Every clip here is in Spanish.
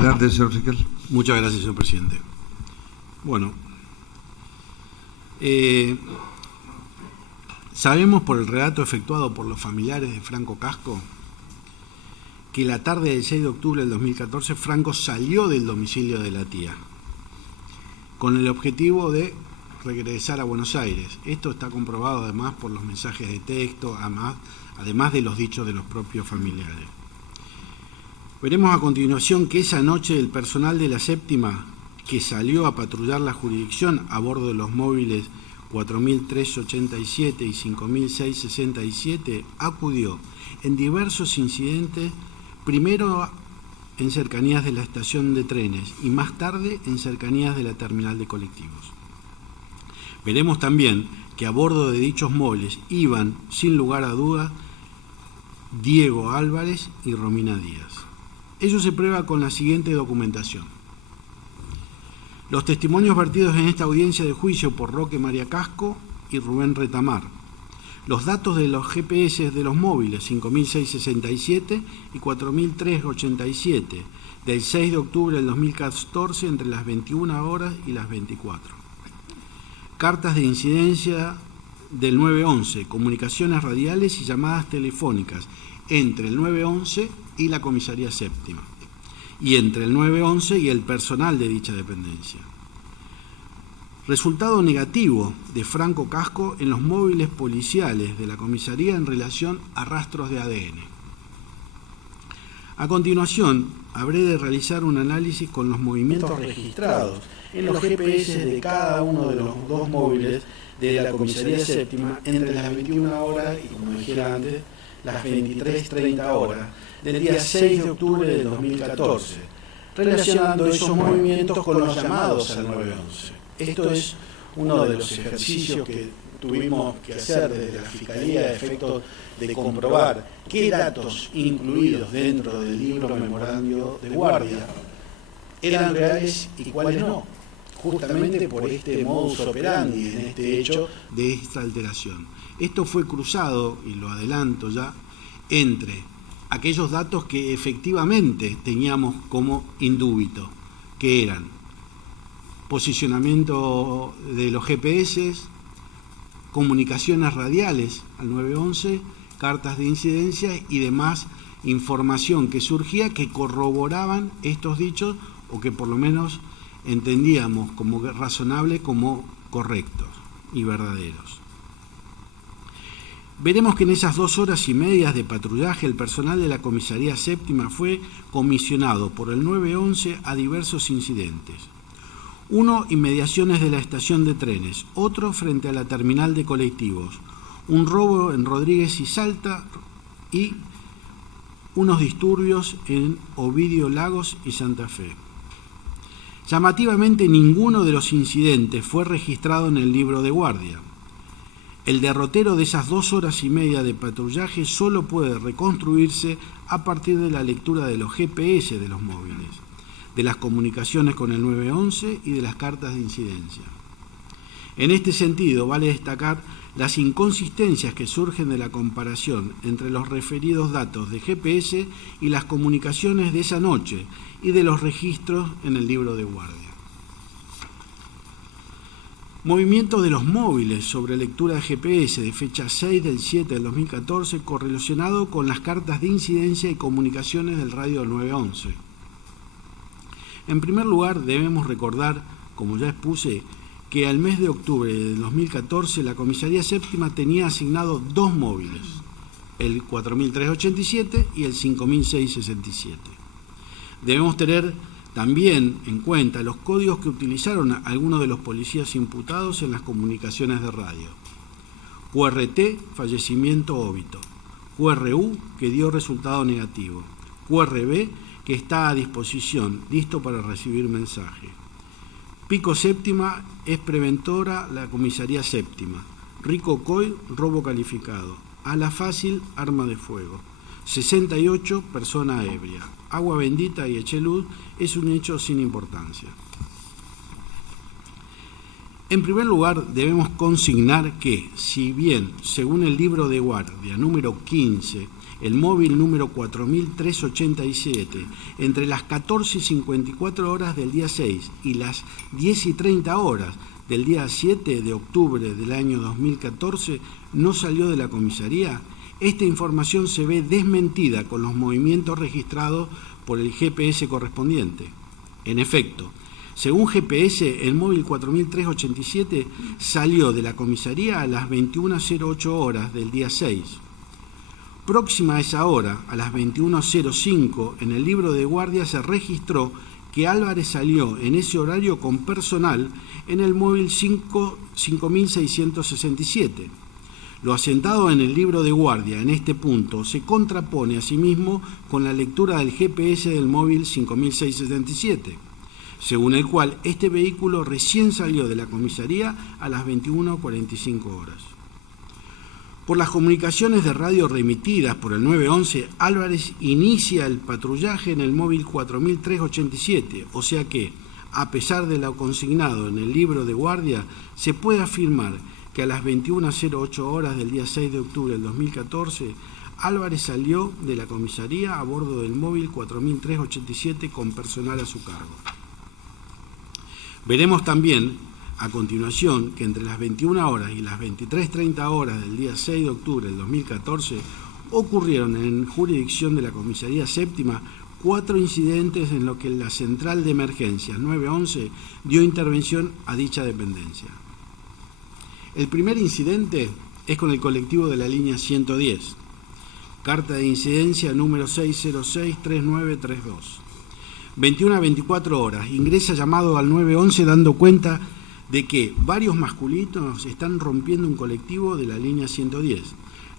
Adelante, señor fiscal. Muchas gracias, señor presidente. Bueno, sabemos por el relato efectuado por los familiares de Franco Casco que la tarde del 6 de octubre del 2014 Franco salió del domicilio de la tía con el objetivo de regresar a Buenos Aires. Esto está comprobado además por los mensajes de texto, además de los dichos de los propios familiares. Veremos a continuación que esa noche el personal de la séptima que salió a patrullar la jurisdicción a bordo de los móviles 4003-87 y 5006-67 acudió en diversos incidentes, primero en cercanías de la estación de trenes y más tarde en cercanías de la terminal de colectivos. Veremos también que a bordo de dichos móviles iban, sin lugar a duda, Diego Álvarez y Romina Díaz. Ello se prueba con la siguiente documentación. Los testimonios vertidos en esta audiencia de juicio por Roque María Casco y Rubén Retamar. Los datos de los GPS de los móviles 5006-67 y 4003-87 del 6 de octubre del 2014 entre las 21 horas y las 24. Cartas de incidencia del 911, comunicaciones radiales y llamadas telefónicas entre el 911 y la comisaría séptima, y entre el 911 y el personal de dicha dependencia. Resultado negativo de Franco Casco en los móviles policiales de la comisaría en relación a rastros de ADN. A continuación, habré de realizar un análisis con los movimientos registrados en los GPS de cada uno de los dos móviles de la comisaría séptima entre las 21 horas y, como dijera antes, las 23:30 horas del día 6 de octubre del 2014, relacionando esos movimientos con los llamados al 911. Esto es uno de los ejercicios que tuvimos que hacer desde la Fiscalía a efectos de comprobar qué datos incluidos dentro del libro memorando de guardia eran reales y cuáles no, justamente por este modus operandi en este hecho de esta alteración. Esto fue cruzado, y lo adelanto ya, entre aquellos datos que efectivamente teníamos como indubito, que eran posicionamiento de los GPS, comunicaciones radiales al 911, cartas de incidencia y demás información que surgía que corroboraban estos dichos o que por lo menos entendíamos como razonable, como correctos y verdaderos. Veremos que en esas 2 horas y media de patrullaje el personal de la comisaría séptima fue comisionado por el 911 a diversos incidentes. Uno, inmediaciones de la estación de trenes, otro frente a la terminal de colectivos, un robo en Rodríguez y Salta y unos disturbios en Ovidio Lagos y Santa Fe. Llamativamente, ninguno de los incidentes fue registrado en el libro de guardia. El derrotero de esas 2 horas y media de patrullaje solo puede reconstruirse a partir de la lectura de los GPS de los móviles, de las comunicaciones con el 911 y de las cartas de incidencia. En este sentido, vale destacar las inconsistencias que surgen de la comparación entre los referidos datos de GPS y las comunicaciones de esa noche y de los registros en el libro de guardia. Movimiento de los móviles sobre lectura de GPS de fecha 6 del 7 del 2014 correlacionado con las cartas de incidencia y comunicaciones del radio 911. En primer lugar, debemos recordar, como ya expuse, que al mes de octubre del 2014 la comisaría séptima tenía asignado 2 móviles, el 4003-87 y el 5006-67. Debemos tener también en cuenta los códigos que utilizaron algunos de los policías imputados en las comunicaciones de radio. QRT, fallecimiento óbito. QRU, que dio resultado negativo. QRB, que está a disposición, listo para recibir mensaje. Pico séptima es preventora la comisaría séptima. Rico Coy, robo calificado. Ala fácil, arma de fuego. 68, persona ebria. Agua bendita y Echelud es un hecho sin importancia. En primer lugar, debemos consignar que, si bien, según el libro de guardia número 15, el móvil número 4387, entre las 14:54 horas del día 6 y las 10:30 horas del día 7 de octubre del año 2014 no salió de la comisaría, esta información se ve desmentida con los movimientos registrados por el GPS correspondiente. En efecto, según GPS, el móvil 4387 salió de la comisaría a las 21:08 horas del día 6. Próxima a esa hora, a las 21:05, en el libro de guardia se registró que Álvarez salió en ese horario con personal en el móvil 5667. Lo asentado en el libro de guardia en este punto se contrapone a sí mismo con la lectura del GPS del móvil 5677, según el cual este vehículo recién salió de la comisaría a las 21:45 horas. Por las comunicaciones de radio remitidas por el 911, Álvarez inicia el patrullaje en el móvil 4387, o sea que, a pesar de lo consignado en el libro de guardia, se puede afirmar que a las 21:08 horas del día 6 de octubre del 2014, Álvarez salió de la comisaría a bordo del móvil 4387 con personal a su cargo. Veremos también a continuación que entre las 21 horas y las 23:30 horas del día 6 de octubre del 2014 ocurrieron en jurisdicción de la Comisaría Séptima 4 incidentes en los que la Central de Emergencias 911 dio intervención a dicha dependencia. El primer incidente es con el colectivo de la línea 110, carta de incidencia número 6063932. 21 a 24 horas, ingresa llamado al 911 dando cuenta de que varios masculinos están rompiendo un colectivo de la línea 110.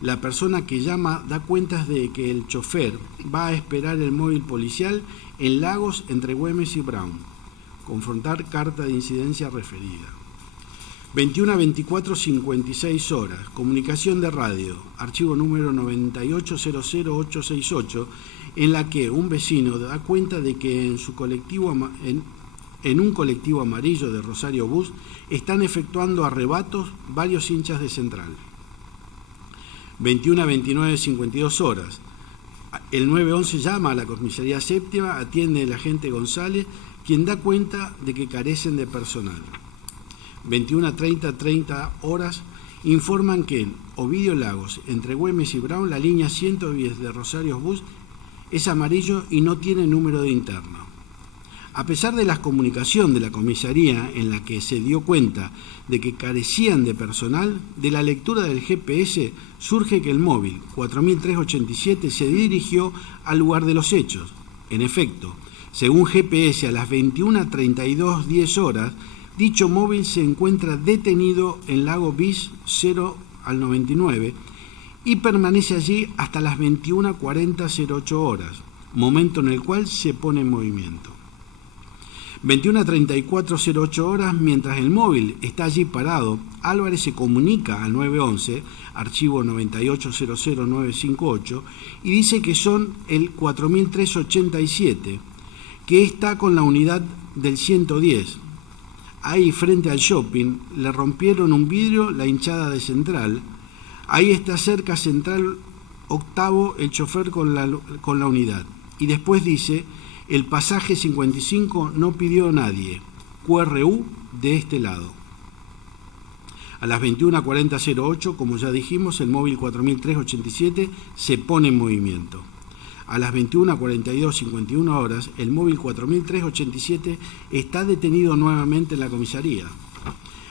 La persona que llama da cuenta de que el chofer va a esperar el móvil policial en Lagos entre Güemes y Brown. Confrontar carta de incidencia referida. 21 a 24, 56 horas, comunicación de radio, archivo número 9800868, en la que un vecino da cuenta de que en un colectivo amarillo de Rosario Bus están efectuando arrebatos varios hinchas de Central. 21 a 29, 52 horas. El 911 llama a la comisaría séptima, atiende el agente González, quien da cuenta de que carecen de personal. 21 a 30 horas, informan que en Ovidio Lagos, entre Güemes y Brown, la línea 110 de Rosario Bus es amarillo y no tiene número de interno. A pesar de la comunicación de la comisaría en la que se dio cuenta de que carecían de personal, de la lectura del GPS surge que el móvil 4387 se dirigió al lugar de los hechos. En efecto, según GPS, a las 21:32 horas, dicho móvil se encuentra detenido en Lago Bis 0 al 99 y permanece allí hasta las 21:40 horas, momento en el cual se pone en movimiento. 21 a 34:08 horas, mientras el móvil está allí parado, Álvarez se comunica al 911, archivo 9800958, y dice que son el 4387, que está con la unidad del 110. Ahí, frente al shopping, le rompieron un vidrio la hinchada de Central. Ahí está cerca Central Octavo el chofer con la unidad. Y después dice: el pasaje 55 no pidió a nadie, QRU de este lado. A las 21:40:08, como ya dijimos, el móvil 4387 se pone en movimiento. A las 21:42:51 horas, el móvil 4387 está detenido nuevamente en la comisaría.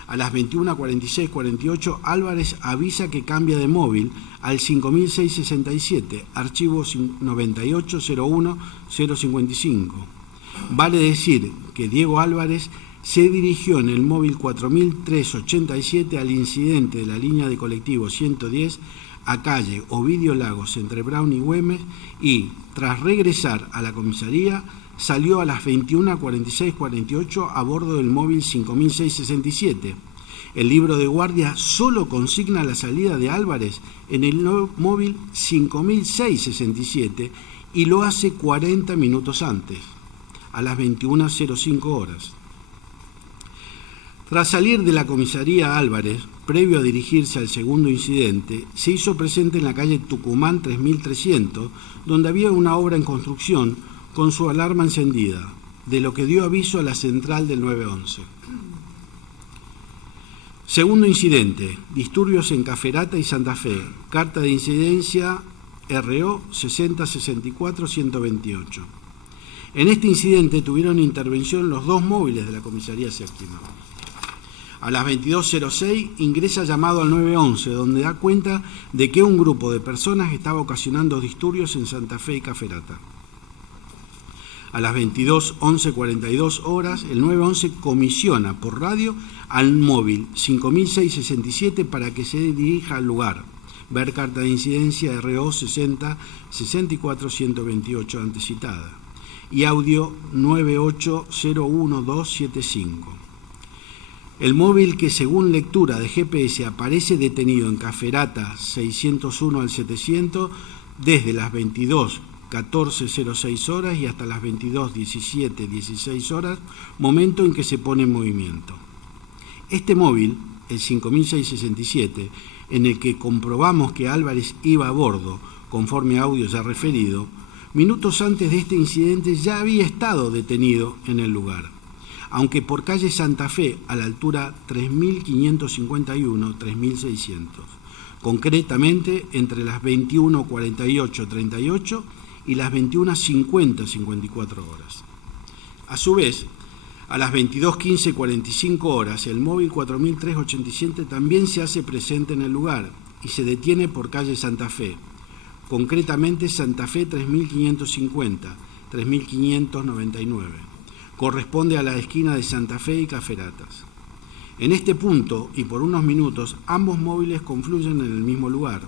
A las 21:46:48, Álvarez avisa que cambia de móvil al 5667, archivo 9801055. Vale decir que Diego Álvarez se dirigió en el móvil 4387 al incidente de la línea de colectivo 110 a calle Ovidio Lagos entre Brown y Güemes y, tras regresar a la comisaría, salió a las 21:46:48 a bordo del móvil 5667. El libro de guardia solo consigna la salida de Álvarez en el móvil 5667 y lo hace 40 minutos antes, a las 21:05 horas. Tras salir de la comisaría Álvarez, previo a dirigirse al segundo incidente, se hizo presente en la calle Tucumán 3300, donde había una obra en construcción con su alarma encendida, de lo que dio aviso a la central del 911. Segundo incidente, disturbios en Caferata y Santa Fe, carta de incidencia RO 6064-128. En este incidente tuvieron intervención los dos móviles de la comisaría séptima. A las 22:06 ingresa llamado al 911, donde da cuenta de que un grupo de personas estaba ocasionando disturbios en Santa Fe y Caferata. A las 22:11:42 horas, el 911 comisiona por radio al móvil 5667 para que se dirija al lugar. Ver carta de incidencia RO 60-64-128 antecitada. Y audio 9801275. El móvil que según lectura de GPS aparece detenido en Caferata 601 al 700 desde las 22:14:06 horas y hasta las 22:17:16 horas, momento en que se pone en movimiento. Este móvil, el 5667, en el que comprobamos que Álvarez iba a bordo, conforme a audio ya referido, minutos antes de este incidente ya había estado detenido en el lugar, aunque por calle Santa Fe a la altura 3551-3600, concretamente entre las 21:48:38 y las 21:50:54 horas. A su vez, a las 22:15:45 horas, el móvil 4387 también se hace presente en el lugar y se detiene por calle Santa Fe, concretamente Santa Fe 3550-3599. Corresponde a la esquina de Santa Fe y Caferatas. En este punto, y por unos minutos, ambos móviles confluyen en el mismo lugar.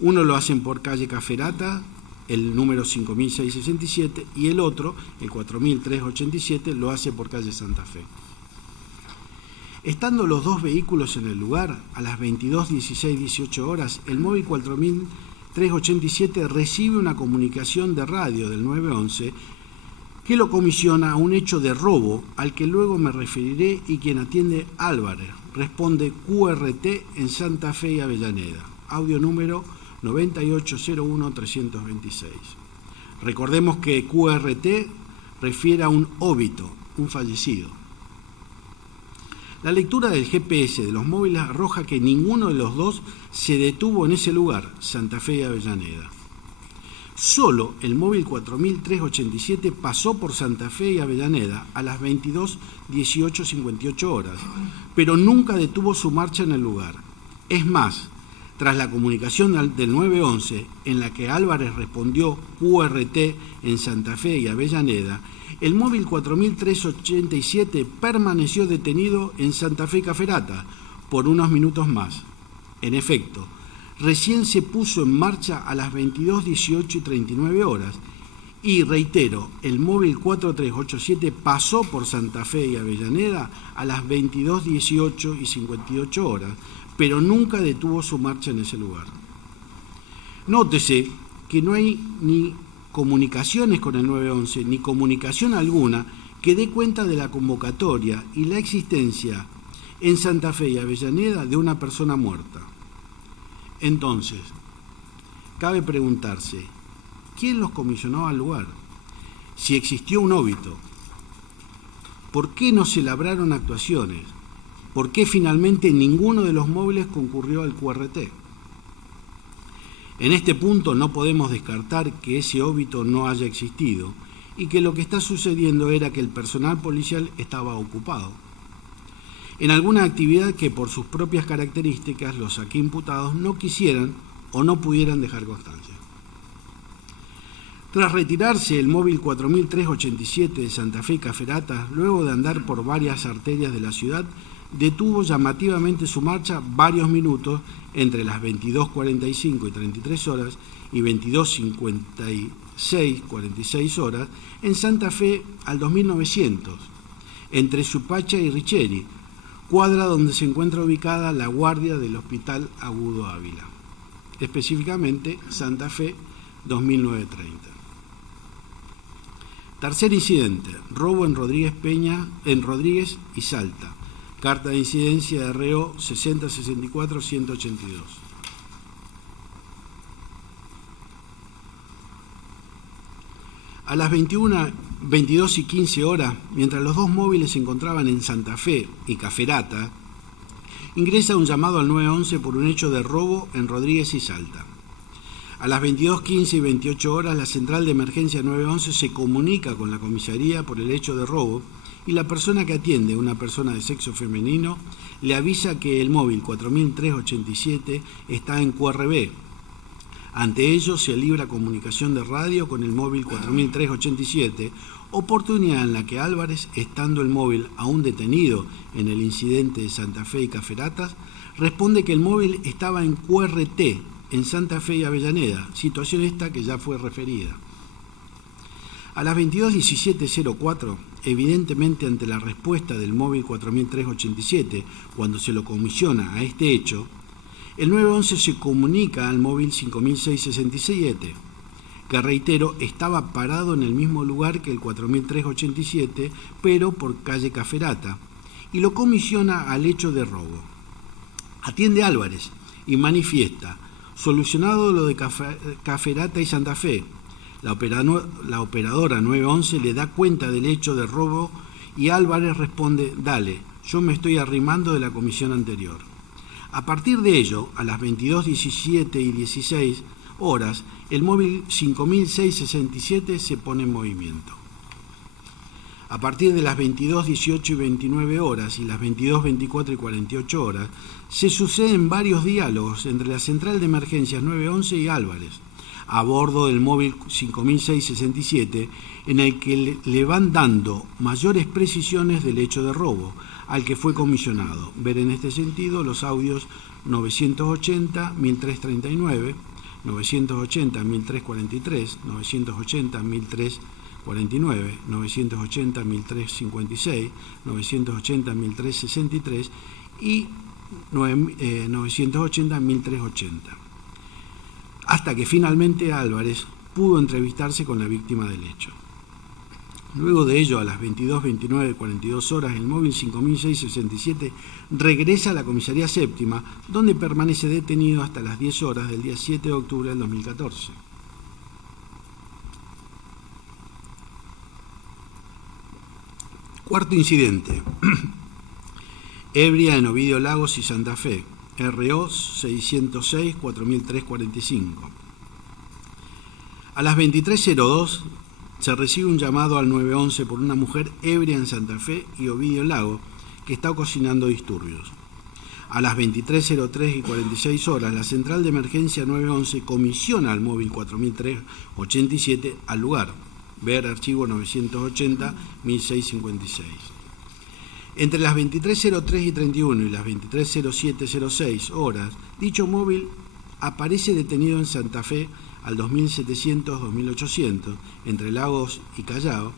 Uno lo hacen por calle Caferata, el número 5667, y el otro, el 4387, lo hace por calle Santa Fe. Estando los dos vehículos en el lugar, a las 22:16:18 horas, el móvil 4387 recibe una comunicación de radio del 911 que lo comisiona a un hecho de robo al que luego me referiré y quien atiende Álvarez. Responde QRT en Santa Fe y Avellaneda. Audio número 9801-326. Recordemos que QRT refiere a un óbito, un fallecido. La lectura del GPS de los móviles arroja que ninguno de los dos se detuvo en ese lugar, Santa Fe y Avellaneda. Solo el móvil 4387 pasó por Santa Fe y Avellaneda a las 22:18:58 horas, pero nunca detuvo su marcha en el lugar. Es más, tras la comunicación del 911, en la que Álvarez respondió QRT en Santa Fe y Avellaneda, el móvil 4387 permaneció detenido en Santa Fe y Caferata por unos minutos más. En efecto, recién se puso en marcha a las 22:18:39 horas y, reitero, el móvil 4387 pasó por Santa Fe y Avellaneda a las 22:18:58 horas, pero nunca detuvo su marcha en ese lugar. Nótese que no hay ni comunicaciones con el 911, ni comunicación alguna que dé cuenta de la convocatoria y la existencia en Santa Fe y Avellaneda de una persona muerta. Entonces, cabe preguntarse, ¿quién los comisionó al lugar? Si existió un óbito, ¿por qué no se labraron actuaciones? ¿Por qué finalmente ninguno de los móviles concurrió al QRT? En este punto no podemos descartar que ese óbito no haya existido y que lo que está sucediendo era que el personal policial estaba ocupado en alguna actividad que por sus propias características los aquí imputados no quisieran o no pudieran dejar constancia. Tras retirarse el móvil 4387 de Santa Fe y Caferata, luego de andar por varias arterias de la ciudad, detuvo llamativamente su marcha varios minutos entre las 22:45 y 33 horas y 22:56:46 horas en Santa Fe al 2900, entre Supacha y Richeri, cuadra donde se encuentra ubicada la guardia del Hospital Agudo Ávila, específicamente Santa Fe 2930. Tercer incidente, robo en Rodríguez y Salta, Carta de incidencia de RO 6064-182. A las 22 y 15 horas, mientras los dos móviles se encontraban en Santa Fe y Caferata, ingresa un llamado al 911 por un hecho de robo en Rodríguez y Salta. A las 22:15 y 28 horas, la central de emergencia 911 se comunica con la comisaría por el hecho de robo y la persona que atiende, una persona de sexo femenino, le avisa que el móvil 4387 está en QRB. Ante ello se libra comunicación de radio con el móvil 4387, oportunidad en la que Álvarez, estando el móvil aún detenido en el incidente de Santa Fe y Caferatas, responde que el móvil estaba en QRT, en Santa Fe y Avellaneda, situación esta que ya fue referida. A las 22:17:04, evidentemente ante la respuesta del móvil 4387, cuando se lo comisiona a este hecho, el 911 se comunica al móvil 5667, que, reitero, estaba parado en el mismo lugar que el 4387, pero por calle Caferata, y lo comisiona al hecho de robo. Atiende Álvarez y manifiesta: solucionado lo de Caferata y Santa Fe. La operadora 911 le da cuenta del hecho de robo y Álvarez responde: dale, yo me estoy arrimando de la comisión anterior. A partir de ello, a las 22:17 y 16 horas, el móvil 5667 se pone en movimiento. A partir de las 22:18 y 29 horas y las 22:24 y 48 horas, se suceden varios diálogos entre la central de emergencias 911 y Álvarez, a bordo del móvil 5667, en el que le van dando mayores precisiones del hecho de robo al que fue comisionado. Ver en este sentido los audios 980-1339, 980-1343, 980-1349, 980-1356, 980-1363 y 980-1380, hasta que finalmente Álvarez pudo entrevistarse con la víctima del hecho. Luego de ello, a las 22:29 y 42 horas, el móvil 5667 regresa a la comisaría séptima, donde permanece detenido hasta las 10 horas del día 7 de octubre del 2014. Cuarto incidente. Ebria en Ovidio Lagos y Santa Fe. RO 606-4345. A las 23:02 se recibe un llamado al 911 por una mujer ebria en Santa Fe y Ovidio Lago que está ocasionando disturbios. A las 23:03 y 46 horas, la central de emergencia 911 comisiona al móvil 4387 al lugar. Ver archivo 980-1656. Entre las 23:03 y 31 y las 23:07-06 horas, dicho móvil aparece detenido en Santa Fe al 2700-2800, entre Lagos y Callao,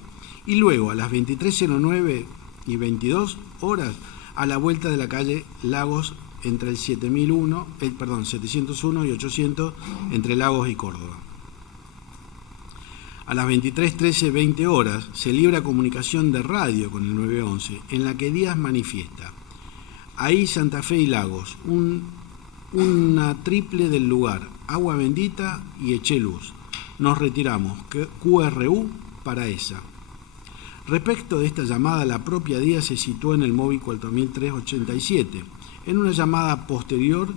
y luego a las 23:09 y 22 horas, a la vuelta de la calle Lagos entre el 701 y 800, entre Lagos y Córdoba. A las 23:13-20 horas se libra comunicación de radio con el 911, en la que Díaz manifiesta: ahí Santa Fe y Lagos, una triple del lugar, agua bendita y eché luz. Nos retiramos, QRU para esa. Respecto de esta llamada, la propia Díaz se situó en el móvil 4387, en una llamada posterior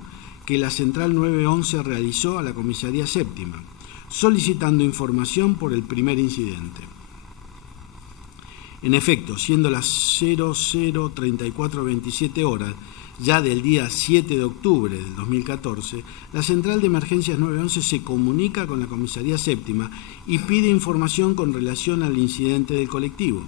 que la central 911 realizó a la comisaría séptima, solicitando información por el primer incidente. En efecto, siendo las 00:34:27 horas, ya del día 7 de octubre del 2014, la central de emergencias 911 se comunica con la comisaría séptima y pide información con relación al incidente del colectivo.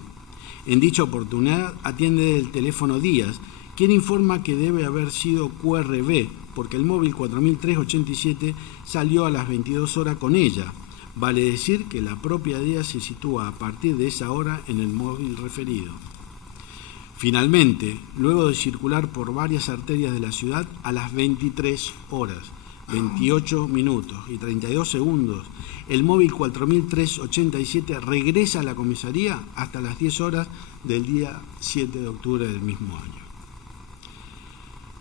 En dicha oportunidad atiende el teléfono Díaz, quien informa que debe haber sido QRB, porque el móvil 4387 salió a las 22 horas con ella. Vale decir que la propia Díaz se sitúa a partir de esa hora en el móvil referido. Finalmente, luego de circular por varias arterias de la ciudad, a las 23 horas, 28 minutos y 32 segundos, el móvil 4387 regresa a la comisaría hasta las 10 horas del día 7 de octubre del mismo año.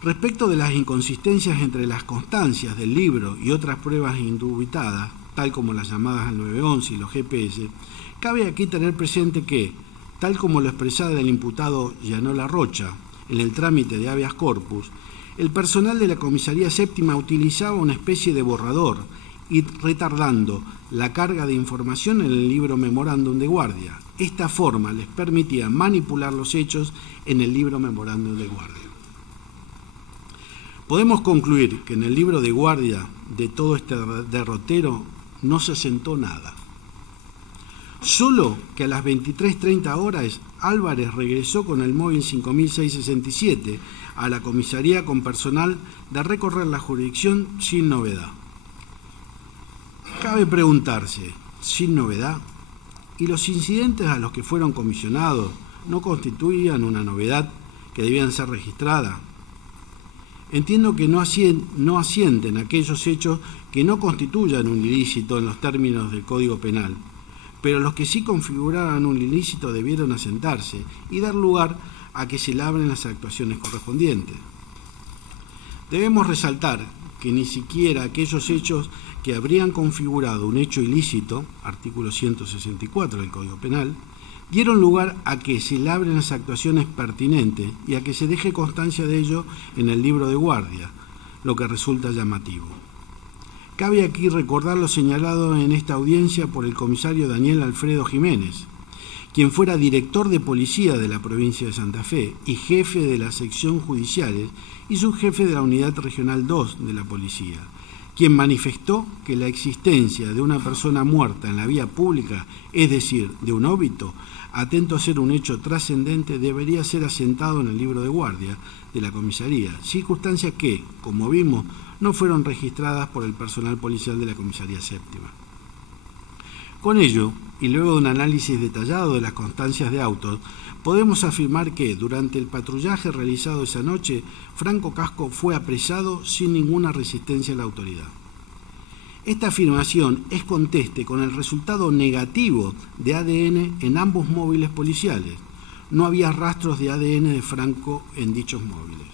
Respecto de las inconsistencias entre las constancias del libro y otras pruebas indubitadas, tal como las llamadas al 911 y los GPS, cabe aquí tener presente que, tal como lo expresaba el imputado Llanola Rocha en el trámite de habeas corpus, el personal de la Comisaría Séptima utilizaba una especie de borrador y retardando la carga de información en el libro memorándum de guardia. Esta forma les permitía manipular los hechos en el libro memorándum de guardia. Podemos concluir que en el libro de guardia de todo este derrotero no se asentó nada. Solo que a las 23:30 horas Álvarez regresó con el móvil 5667 a la comisaría con personal de recorrer la jurisdicción sin novedad. Cabe preguntarse, ¿sin novedad? ¿Y los incidentes a los que fueron comisionados no constituían una novedad que debían ser registrada? Entiendo que no asienten aquellos hechos que no constituyan un ilícito en los términos del Código Penal, pero los que sí configuraran un ilícito debieron asentarse y dar lugar a que se labren las actuaciones correspondientes. Debemos resaltar que ni siquiera aquellos hechos que habrían configurado un hecho ilícito, artículo 164 del Código Penal, dieron lugar a que se labren las actuaciones pertinentes y a que se deje constancia de ello en el libro de guardia, lo que resulta llamativo. Cabe aquí recordar lo señalado en esta audiencia por el comisario Daniel Alfredo Jiménez, quien fuera director de policía de la provincia de Santa Fe y jefe de la sección judiciales y subjefe de la unidad regional 2 de la policía, quien manifestó que la existencia de una persona muerta en la vía pública, es decir, de un óbito, atento a ser un hecho trascendente, debería ser asentado en el libro de guardia de la comisaría, circunstancias que, como vimos, no fueron registradas por el personal policial de la Comisaría Séptima. Con ello, y luego de un análisis detallado de las constancias de autos, podemos afirmar que, durante el patrullaje realizado esa noche, Franco Casco fue apresado sin ninguna resistencia a la autoridad. Esta afirmación es conteste con el resultado negativo de ADN en ambos móviles policiales. No había rastros de ADN de Franco en dichos móviles.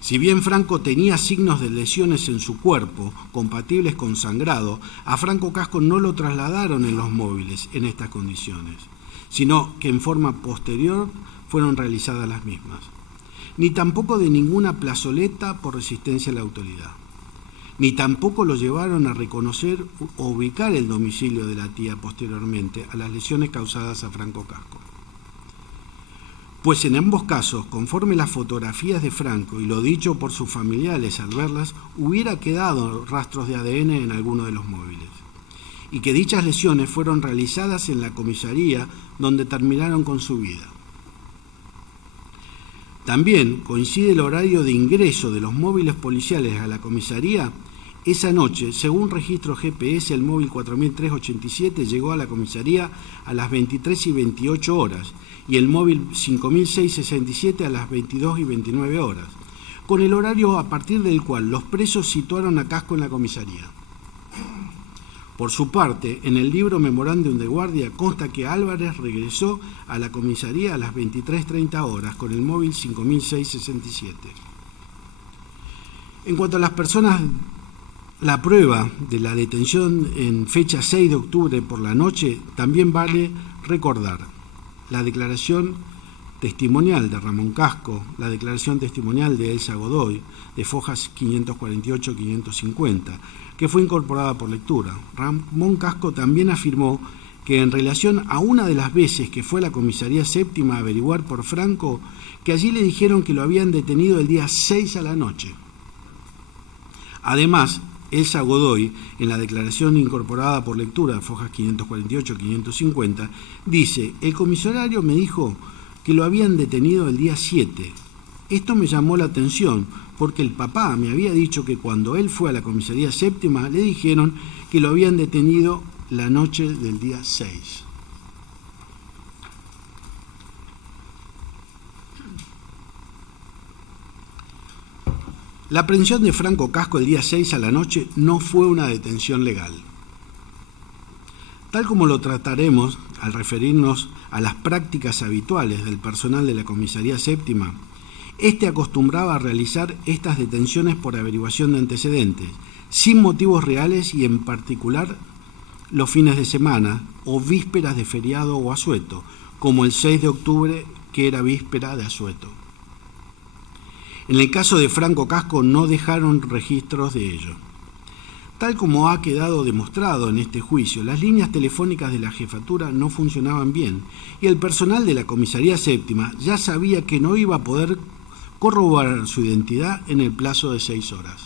Si bien Franco tenía signos de lesiones en su cuerpo compatibles con sangrado, a Franco Casco no lo trasladaron en los móviles en estas condiciones, sino que en forma posterior fueron realizadas las mismas. Ni tampoco de ninguna plazoleta por resistencia a la autoridad. Ni tampoco lo llevaron a reconocer o ubicar el domicilio de la tía posteriormente a las lesiones causadas a Franco Casco. Pues en ambos casos, conforme las fotografías de Franco y lo dicho por sus familiares al verlas, hubiera quedado rastros de ADN en alguno de los móviles, y que dichas lesiones fueron realizadas en la comisaría donde terminaron con su vida. También coincide el horario de ingreso de los móviles policiales a la comisaría. Esa noche, según registro GPS, el móvil 4387 llegó a la comisaría a las 23:28 horas y el móvil 5667 a las 22:29 horas, con el horario a partir del cual los presos situaron a Casco en la comisaría. Por su parte, en el libro Memorándum de Guardia consta que Álvarez regresó a la comisaría a las 23:30 horas con el móvil 5667. En cuanto a las personas, la prueba de la detención en fecha 6 de octubre por la noche también vale recordar la declaración testimonial de Ramón Casco, la declaración testimonial de Elsa Godoy, de fojas 548-550, que fue incorporada por lectura. Ramón Casco también afirmó que en relación a una de las veces que fue a la comisaría séptima a averiguar por Franco, que allí le dijeron que lo habían detenido el día 6 a la noche. Además, Elsa Godoy, en la declaración incorporada por lectura, fojas 548-550, dice: el comisario me dijo que lo habían detenido el día 7. Esto me llamó la atención porque el papá me había dicho que cuando él fue a la comisaría séptima le dijeron que lo habían detenido la noche del día 6. La aprehensión de Franco Casco el día 6 a la noche no fue una detención legal. Tal como lo trataremos al referirnos a las prácticas habituales del personal de la comisaría séptima, Este acostumbraba a realizar estas detenciones por averiguación de antecedentes, sin motivos reales y en particular los fines de semana o vísperas de feriado o asueto, como el 6 de octubre, que era víspera de asueto. En el caso de Franco Casco no dejaron registros de ello. Tal como ha quedado demostrado en este juicio, las líneas telefónicas de la jefatura no funcionaban bien y el personal de la comisaría séptima ya sabía que no iba a poder corroborar su identidad en el plazo de 6 horas.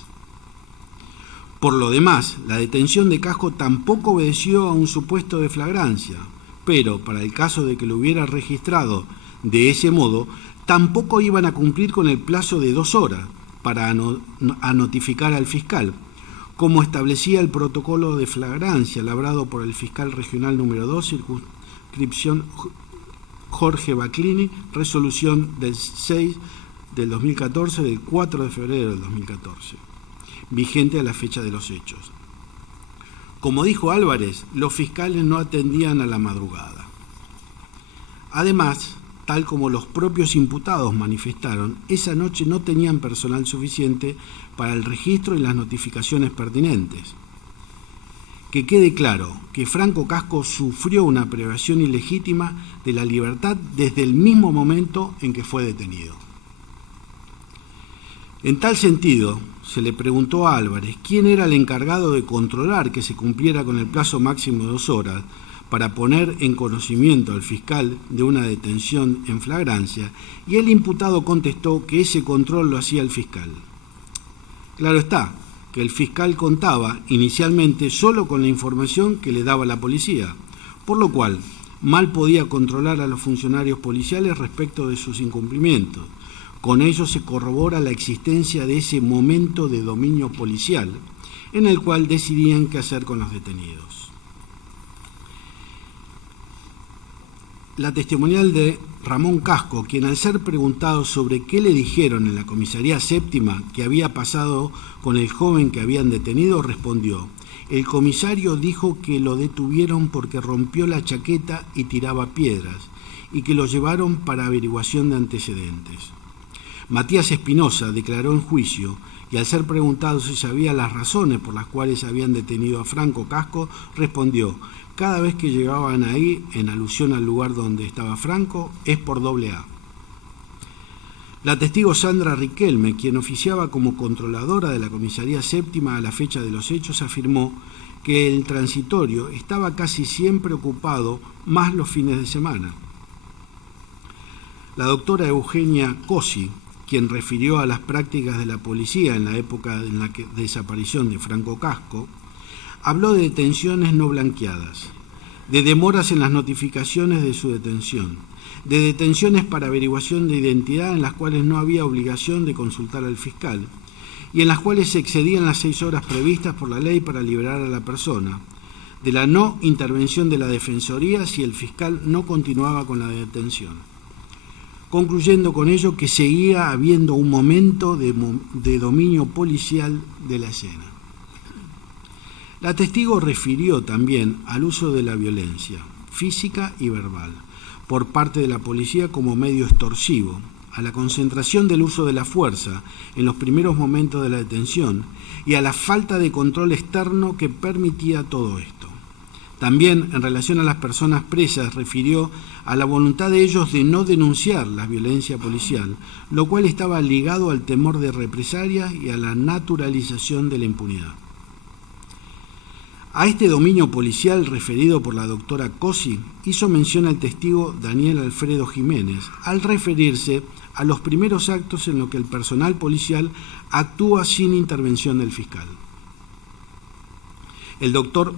Por lo demás, la detención de Casco tampoco obedeció a un supuesto de flagrancia, pero para el caso de que lo hubiera registrado de ese modo, tampoco iban a cumplir con el plazo de 2 horas para notificar al fiscal, como establecía el protocolo de flagrancia elaborado por el fiscal regional número 2, circunscripción Jorge Baclini, resolución del 6 del 2014, del 4 de febrero del 2014, vigente a la fecha de los hechos. Como dijo Álvarez, los fiscales no atendían a la madrugada. Además, tal como los propios imputados manifestaron, esa noche no tenían personal suficiente para el registro y las notificaciones pertinentes. Que quede claro que Franco Casco sufrió una privación ilegítima de la libertad desde el mismo momento en que fue detenido. En tal sentido, se le preguntó a Álvarez quién era el encargado de controlar que se cumpliera con el plazo máximo de 2 horas para poner en conocimiento al fiscal de una detención en flagrancia, y el imputado contestó que ese control lo hacía el fiscal. Claro está, que el fiscal contaba inicialmente solo con la información que le daba la policía, por lo cual mal podía controlar a los funcionarios policiales respecto de sus incumplimientos. Con ello se corrobora la existencia de ese momento de dominio policial, en el cual decidían qué hacer con los detenidos. La testimonial de Ramón Casco, quien al ser preguntado sobre qué le dijeron en la comisaría séptima que había pasado con el joven que habían detenido, respondió: el comisario dijo que lo detuvieron porque rompió la chaqueta y tiraba piedras, y que lo llevaron para averiguación de antecedentes. Matías Espinosa declaró en juicio y al ser preguntado si sabía las razones por las cuales habían detenido a Franco Casco, respondió: cada vez que llegaban ahí, en alusión al lugar donde estaba Franco, es por AA. La testigo Sandra Riquelme, quien oficiaba como controladora de la comisaría séptima a la fecha de los hechos, afirmó que el transitorio estaba casi siempre ocupado, más los fines de semana. La doctora Eugenia Cosi, quien refirió a las prácticas de la policía en la época de la desaparición de Franco Casco, habló de detenciones no blanqueadas, de demoras en las notificaciones de su detención, de detenciones para averiguación de identidad en las cuales no había obligación de consultar al fiscal y en las cuales se excedían las 6 horas previstas por la ley para liberar a la persona, de la no intervención de la Defensoría si el fiscal no continuaba con la detención, concluyendo con ello que seguía habiendo un momento de dominio policial de la escena. La testigo refirió también al uso de la violencia, física y verbal, por parte de la policía como medio extorsivo, a la concentración del uso de la fuerza en los primeros momentos de la detención y a la falta de control externo que permitía todo esto. También, en relación a las personas presas, refirió a la voluntad de ellos de no denunciar la violencia policial, lo cual estaba ligado al temor de represalias y a la naturalización de la impunidad. A este dominio policial referido por la doctora Cosi hizo mención el testigo Daniel Alfredo Jiménez al referirse a los primeros actos en los que el personal policial actúa sin intervención del fiscal. El doctor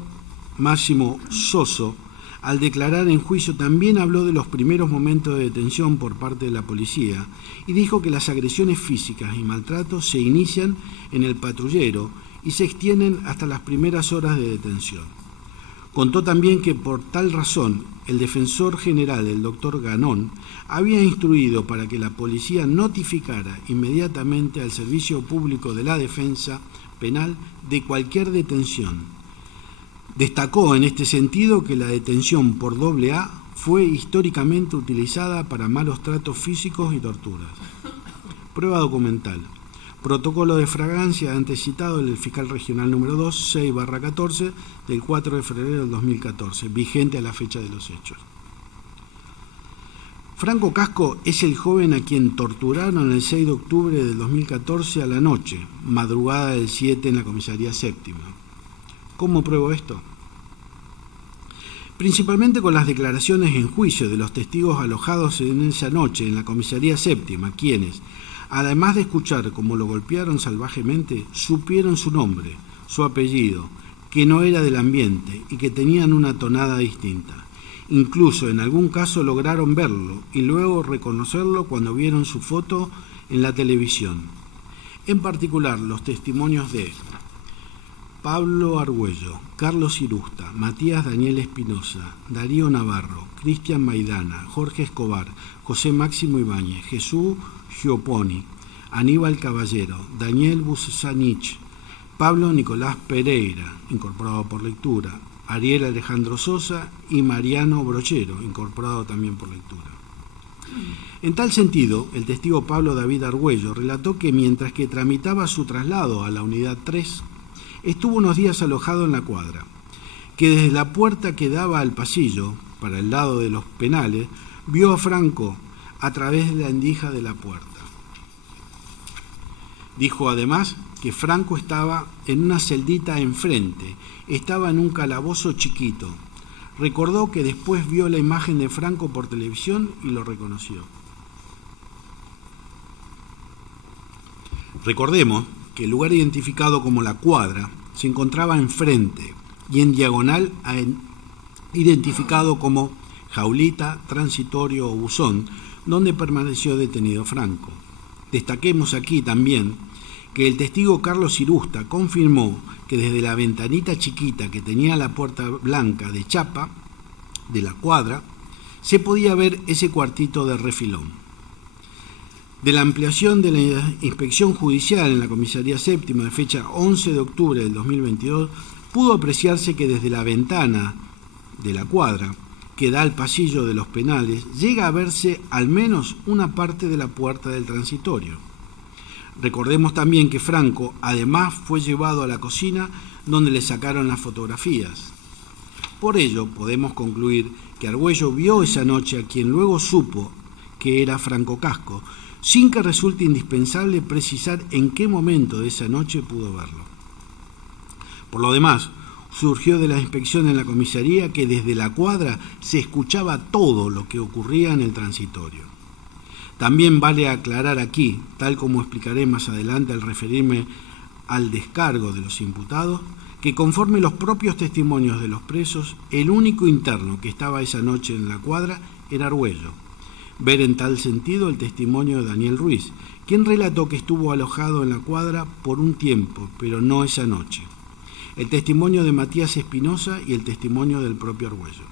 Máximo Soso, al declarar en juicio, también habló de los primeros momentos de detención por parte de la policía y dijo que las agresiones físicas y maltratos se inician en el patrullero y se extienden hasta las primeras horas de detención. Contó también que por tal razón el defensor general, el doctor Ganón, había instruido para que la policía notificara inmediatamente al Servicio Público de la Defensa Penal de cualquier detención. Destacó en este sentido que la detención por AA fue históricamente utilizada para malos tratos físicos y torturas. Prueba documental. Protocolo de fragancia antes citado del fiscal regional número 2, 6/14, del 4 de febrero del 2014, vigente a la fecha de los hechos. Franco Casco es el joven a quien torturaron el 6 de octubre del 2014 a la noche, madrugada del 7 en la comisaría séptima. ¿Cómo pruebo esto? Principalmente con las declaraciones en juicio de los testigos alojados en esa noche en la comisaría séptima, quienes, además de escuchar cómo lo golpearon salvajemente, supieron su nombre, su apellido, que no era del ambiente y que tenían una tonada distinta. Incluso en algún caso lograron verlo y luego reconocerlo cuando vieron su foto en la televisión. En particular, los testimonios de Pablo Argüello, Carlos Irusta, Matías Daniel Espinosa, Darío Navarro, Cristian Maidana, Jorge Escobar, José Máximo Ibáñez, Jesús Gioponi, Aníbal Caballero, Daniel Busanich, Pablo Nicolás Pereira, incorporado por lectura, Ariel Alejandro Sosa y Mariano Brochero, incorporado también por lectura. En tal sentido, el testigo Pablo David Argüello relató que mientras que tramitaba su traslado a la unidad 3, estuvo unos días alojado en la cuadra, que desde la puerta que daba al pasillo, para el lado de los penales, vio a Franco a través de la endija de la puerta. Dijo además que Franco estaba en una celdita enfrente, estaba en un calabozo chiquito. Recordó que después vio la imagen de Franco por televisión y lo reconoció. Recordemos que el lugar identificado como la cuadra se encontraba enfrente y en diagonal identificado como jaulita, transitorio o buzón, donde permaneció detenido Franco. Destaquemos aquí también que el testigo Carlos Irusta confirmó que desde la ventanita chiquita que tenía la puerta blanca de chapa de la cuadra se podía ver ese cuartito de refilón. De la ampliación de la inspección judicial en la comisaría séptima de fecha 11 de octubre del 2022 pudo apreciarse que desde la ventana de la cuadra que da al pasillo de los penales llega a verse al menos una parte de la puerta del transitorio. Recordemos también que Franco además fue llevado a la cocina donde le sacaron las fotografías. Por ello podemos concluir que Argüello vio esa noche a quien luego supo que era Franco Casco, sin que resulte indispensable precisar en qué momento de esa noche pudo verlo. Por lo demás, surgió de la inspección en la comisaría que desde la cuadra se escuchaba todo lo que ocurría en el transitorio. También vale aclarar aquí, tal como explicaré más adelante al referirme al descargo de los imputados, que conforme los propios testimonios de los presos, el único interno que estaba esa noche en la cuadra era Argüello. Ver en tal sentido el testimonio de Daniel Ruiz, quien relató que estuvo alojado en la cuadra por un tiempo, pero no esa noche. El testimonio de Matías Espinosa y el testimonio del propio Argüello.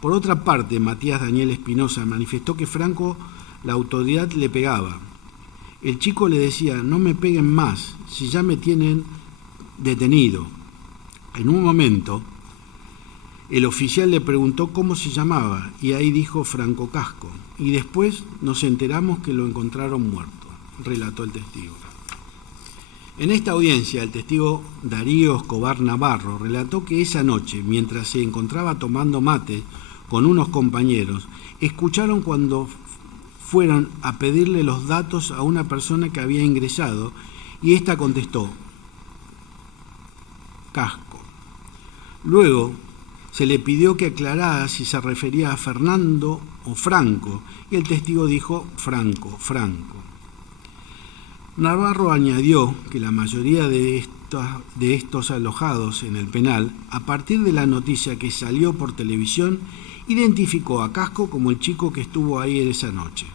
Por otra parte, Matías Daniel Espinosa manifestó que Franco, la autoridad le pegaba. El chico le decía, no me peguen más, si ya me tienen detenido. En un momento, el oficial le preguntó cómo se llamaba y ahí dijo Franco Casco. Y después nos enteramos que lo encontraron muerto, relató el testigo. En esta audiencia, el testigo Darío Escobar Navarro relató que esa noche, mientras se encontraba tomando mate con unos compañeros, escucharon cuando fueron a pedirle los datos a una persona que había ingresado y ésta contestó, Casco. Luego se le pidió que aclarara si se refería a Fernando o Franco y el testigo dijo Franco. Navarro añadió que la mayoría de estos alojados en el penal, a partir de la noticia que salió por televisión, identificó a Casco como el chico que estuvo ahí esa noche.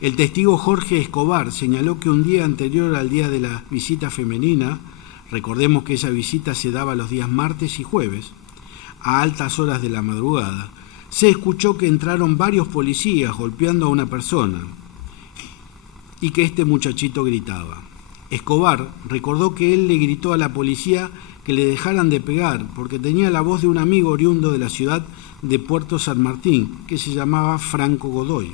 El testigo Jorge Escobar señaló que un día anterior al día de la visita femenina, recordemos que esa visita se daba los días martes y jueves, a altas horas de la madrugada, se escuchó que entraron varios policías golpeando a una persona y que este muchachito gritaba. Escobar recordó que él le gritó a la policía que le dejaran de pegar porque tenía la voz de un amigo oriundo de la ciudad de Puerto San Martín, que se llamaba Franco Godoy.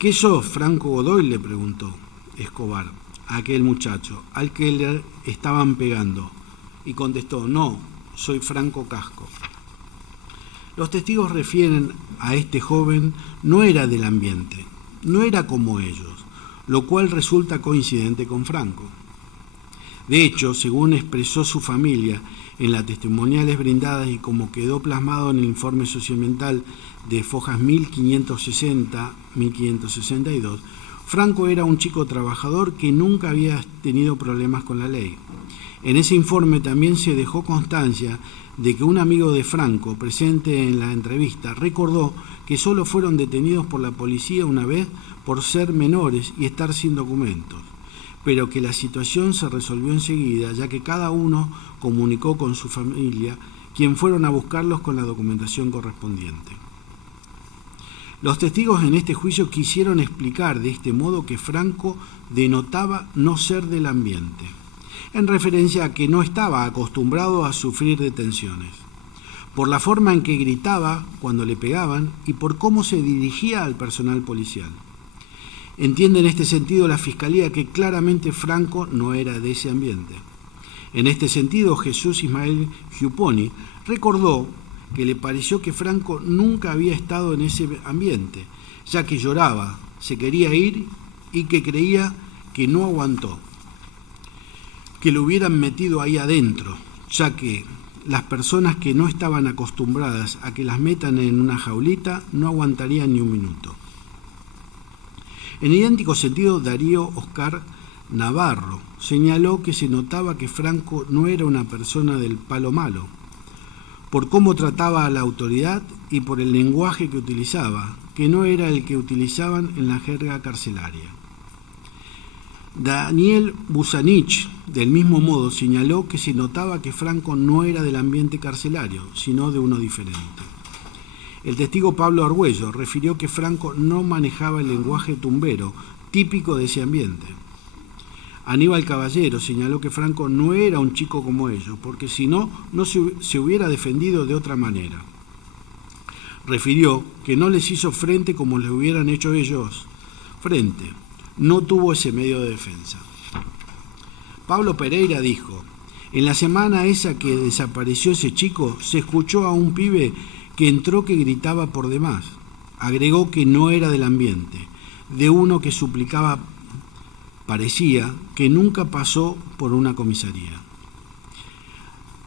¿Qué sos, Franco Godoy?, le preguntó Escobar a aquel muchacho al que le estaban pegando, y contestó: no, soy Franco Casco. Los testigos refieren a este joven no era del ambiente, no era como ellos, lo cual resulta coincidente con Franco. De hecho, según expresó su familia en las testimoniales brindadas y como quedó plasmado en el informe socioambiental de Fojas 1560-1562, Franco era un chico trabajador que nunca había tenido problemas con la ley. En ese informe también se dejó constancia de que un amigo de Franco, presente en la entrevista, recordó que solo fueron detenidos por la policía una vez por ser menores y estar sin documentos, pero que la situación se resolvió enseguida, ya que cada uno comunicó con su familia, quien fueron a buscarlos con la documentación correspondiente. Los testigos en este juicio quisieron explicar de este modo que Franco denotaba no ser del ambiente, en referencia a que no estaba acostumbrado a sufrir detenciones, por la forma en que gritaba cuando le pegaban y por cómo se dirigía al personal policial. Entiende en este sentido la Fiscalía que claramente Franco no era de ese ambiente. En este sentido, Jesús Ismael Giupponi recordó que le pareció que Franco nunca había estado en ese ambiente, ya que lloraba, se quería ir y que creía que no aguantó, que lo hubieran metido ahí adentro, ya que las personas que no estaban acostumbradas a que las metan en una jaulita no aguantarían ni un minuto. En idéntico sentido, Darío Oscar Navarro señaló que se notaba que Franco no era una persona del palo malo, por cómo trataba a la autoridad y por el lenguaje que utilizaba, que no era el que utilizaban en la jerga carcelaria. Daniel Busanich, del mismo modo, señaló que se notaba que Franco no era del ambiente carcelario, sino de uno diferente. El testigo Pablo Argüello refirió que Franco no manejaba el lenguaje tumbero, típico de ese ambiente. Aníbal Caballero señaló que Franco no era un chico como ellos, porque si no, no se hubiera defendido de otra manera. Refirió que no les hizo frente como les hubieran hecho ellos frente. No tuvo ese medio de defensa. Pablo Pereira dijo: en la semana esa que desapareció ese chico, se escuchó a un pibe que entró que gritaba por demás. Agregó que no era del ambiente, de uno que suplicaba. Parecía que nunca pasó por una comisaría.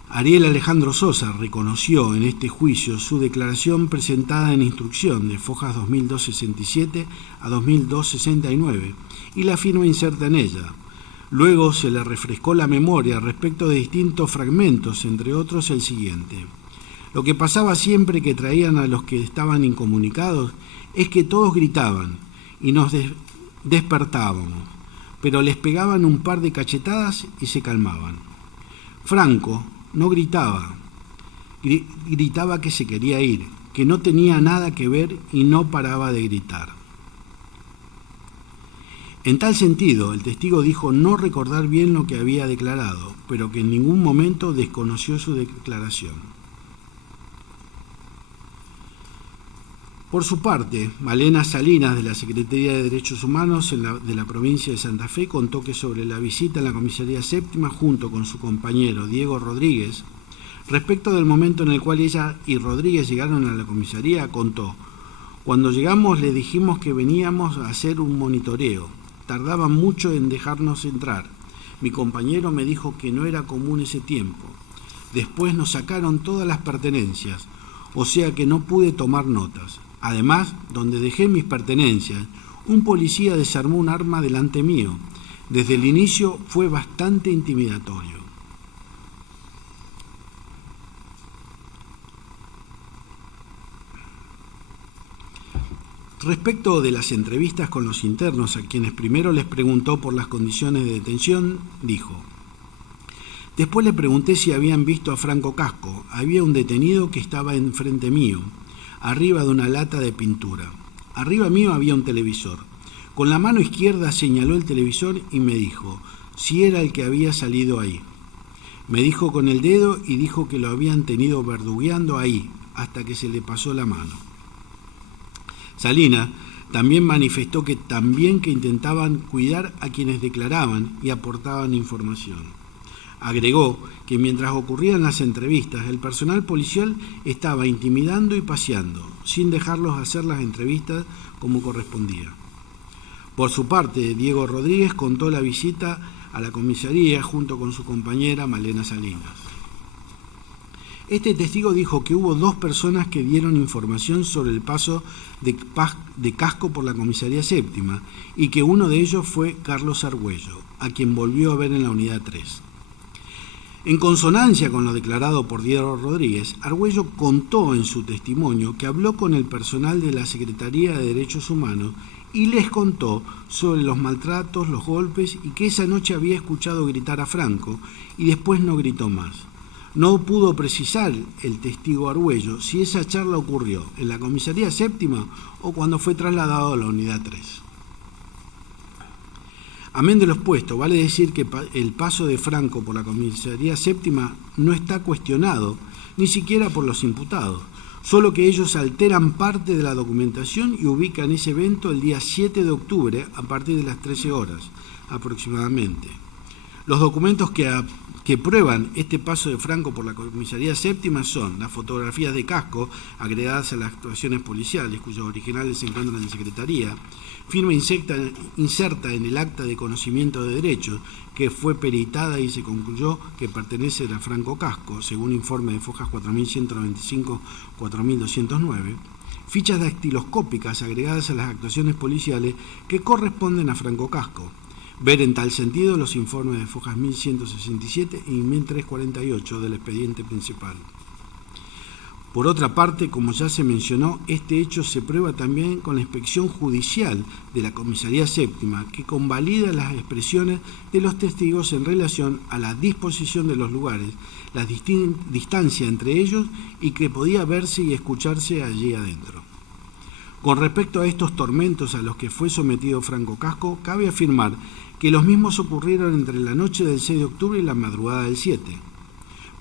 Ariel Alejandro Sosa reconoció en este juicio su declaración presentada en instrucción de Fojas 2267 a 2269 y la firma inserta en ella. Luego se le refrescó la memoria respecto de distintos fragmentos, entre otros el siguiente: lo que pasaba siempre que traían a los que estaban incomunicados es que todos gritaban y nos despertábamos, pero les pegaban un par de cachetadas y se calmaban. Franco no gritaba, gritaba que se quería ir, que no tenía nada que ver y no paraba de gritar. En tal sentido, el testigo dijo no recordar bien lo que había declarado, pero que en ningún momento desconoció su declaración. Por su parte, Malena Salinas, de la Secretaría de Derechos Humanos de la provincia de Santa Fe, contó que sobre la visita en la comisaría séptima, junto con su compañero Diego Rodríguez, respecto del momento en el cual ella y Rodríguez llegaron a la comisaría, contó: cuando llegamos le dijimos que veníamos a hacer un monitoreo. Tardaban mucho en dejarnos entrar. Mi compañero me dijo que no era común ese tiempo. Después nos sacaron todas las pertenencias, o sea que no pude tomar notas. Además, donde dejé mis pertenencias, un policía desarmó un arma delante mío. Desde el inicio fue bastante intimidatorio. Respecto de las entrevistas con los internos, a quienes primero les preguntó por las condiciones de detención, dijo: después le pregunté si habían visto a Franco Casco. Había un detenido que estaba enfrente mío, arriba de una lata de pintura. Arriba mío había un televisor. Con la mano izquierda señaló el televisor y me dijo si era el que había salido ahí. Me dijo con el dedo y dijo que lo habían tenido verdugueando ahí hasta que se le pasó la mano. Salinas También manifestó que intentaban cuidar a quienes declaraban y aportaban información. Agregó que mientras ocurrían las entrevistas, el personal policial estaba intimidando y paseando, sin dejarlos hacer las entrevistas como correspondía. Por su parte, Diego Rodríguez contó la visita a la comisaría junto con su compañera Malena Salinas. Este testigo dijo que hubo 2 personas que dieron información sobre el paso de Casco por la comisaría séptima y que uno de ellos fue Carlos Argüello, a quien volvió a ver en la unidad 3. En consonancia con lo declarado por Diego Rodríguez, Argüello contó en su testimonio que habló con el personal de la Secretaría de Derechos Humanos y les contó sobre los maltratos, los golpes y que esa noche había escuchado gritar a Franco y después no gritó más. No pudo precisar el testigo Argüello si esa charla ocurrió en la comisaría séptima o cuando fue trasladado a la unidad 3. Amén de lo expuesto, vale decir que el paso de Franco por la comisaría séptima no está cuestionado, ni siquiera por los imputados, solo que ellos alteran parte de la documentación y ubican ese evento el día 7 de octubre a partir de las 13 horas aproximadamente. Los documentos que prueban este paso de Franco por la comisaría séptima son las fotografías de Casco agregadas a las actuaciones policiales, cuyos originales se encuentran en Secretaría, firma inserta en el acta de conocimiento de derechos, que fue peritada y se concluyó que pertenece a Franco Casco, según informe de Fojas 4195-4209, fichas dactiloscópicas agregadas a las actuaciones policiales que corresponden a Franco Casco. Ver en tal sentido los informes de Fojas 1167 y 1348 del expediente principal. Por otra parte, como ya se mencionó, este hecho se prueba también con la inspección judicial de la comisaría séptima, que convalida las expresiones de los testigos en relación a la disposición de los lugares, la distancia entre ellos y que podía verse y escucharse allí adentro. Con respecto a estos tormentos a los que fue sometido Franco Casco, cabe afirmar que los mismos ocurrieron entre la noche del 6 de octubre y la madrugada del 7.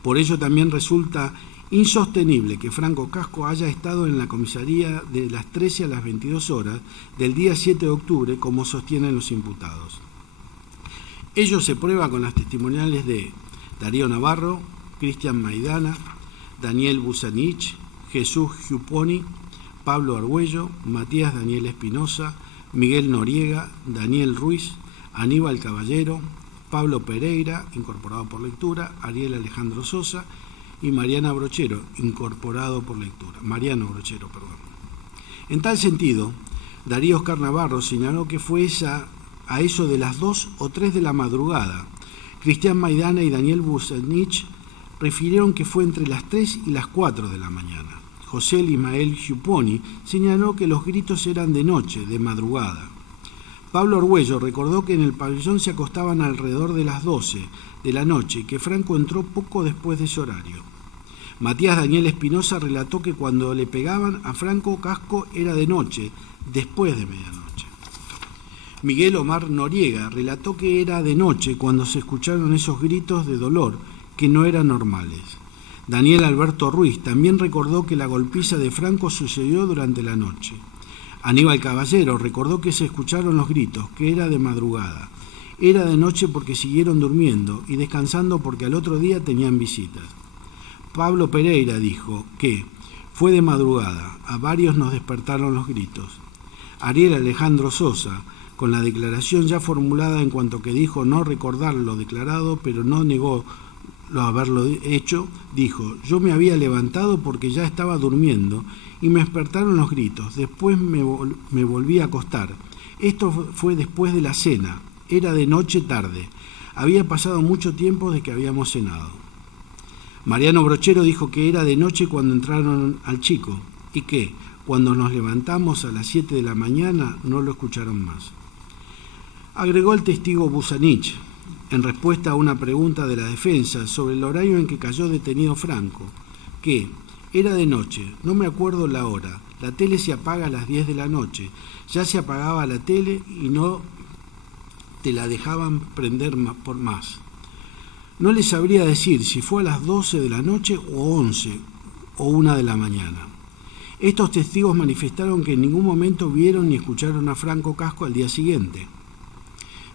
Por ello también resulta insostenible que Franco Casco haya estado en la comisaría de las 13 a las 22 horas del día 7 de octubre, como sostienen los imputados. Ello se prueba con las testimoniales de Darío Navarro, Cristian Maidana, Daniel Busanich, Jesús Giupponi, Pablo Argüello, Matías Daniel Espinosa, Miguel Noriega, Daniel Ruiz, Aníbal Caballero, Pablo Pereira, incorporado por lectura, Ariel Alejandro Sosa y Mariano Brochero, incorporado por lectura. En tal sentido, Darío Oscar Navarro señaló que fue a eso de las 2 o 3 de la madrugada. Cristian Maidana y Daniel Busanich refirieron que fue entre las 3 y las 4 de la mañana. José Ismael Giupponi señaló que los gritos eran de noche, de madrugada. Pablo Argüello recordó que en el pabellón se acostaban alrededor de las 12 de la noche y que Franco entró poco después de ese horario. Matías Daniel Espinosa relató que cuando le pegaban a Franco Casco era de noche, después de medianoche. Miguel Omar Noriega relató que era de noche cuando se escucharon esos gritos de dolor que no eran normales. Daniel Alberto Ruiz también recordó que la golpiza de Franco sucedió durante la noche. Aníbal Caballero recordó que se escucharon los gritos, que era de madrugada. Era de noche porque siguieron durmiendo y descansando porque al otro día tenían visitas. Pablo Pereira dijo que fue de madrugada, a varios nos despertaron los gritos. Ariel Alejandro Sosa, con la declaración ya formulada en cuanto que dijo no recordar lo declarado, pero no negó haberlo hecho, dijo: yo me había levantado porque ya estaba durmiendo y me despertaron los gritos, después me volví a acostar. Esto fue después de la cena, era de noche tarde, había pasado mucho tiempo desde que habíamos cenado. Mariano Brochero dijo que era de noche cuando entraron al chico y que cuando nos levantamos a las 7 de la mañana no lo escucharon más. Agregó el testigo Busanich, en respuesta a una pregunta de la defensa sobre el horario en que cayó detenido Franco, que era de noche, no me acuerdo la hora, la tele se apaga a las 10 de la noche, ya se apagaba la tele y no te la dejaban prender por más. No les sabría decir si fue a las 12 de la noche o 11 o 1 de la mañana. Estos testigos manifestaron que en ningún momento vieron ni escucharon a Franco Casco al día siguiente.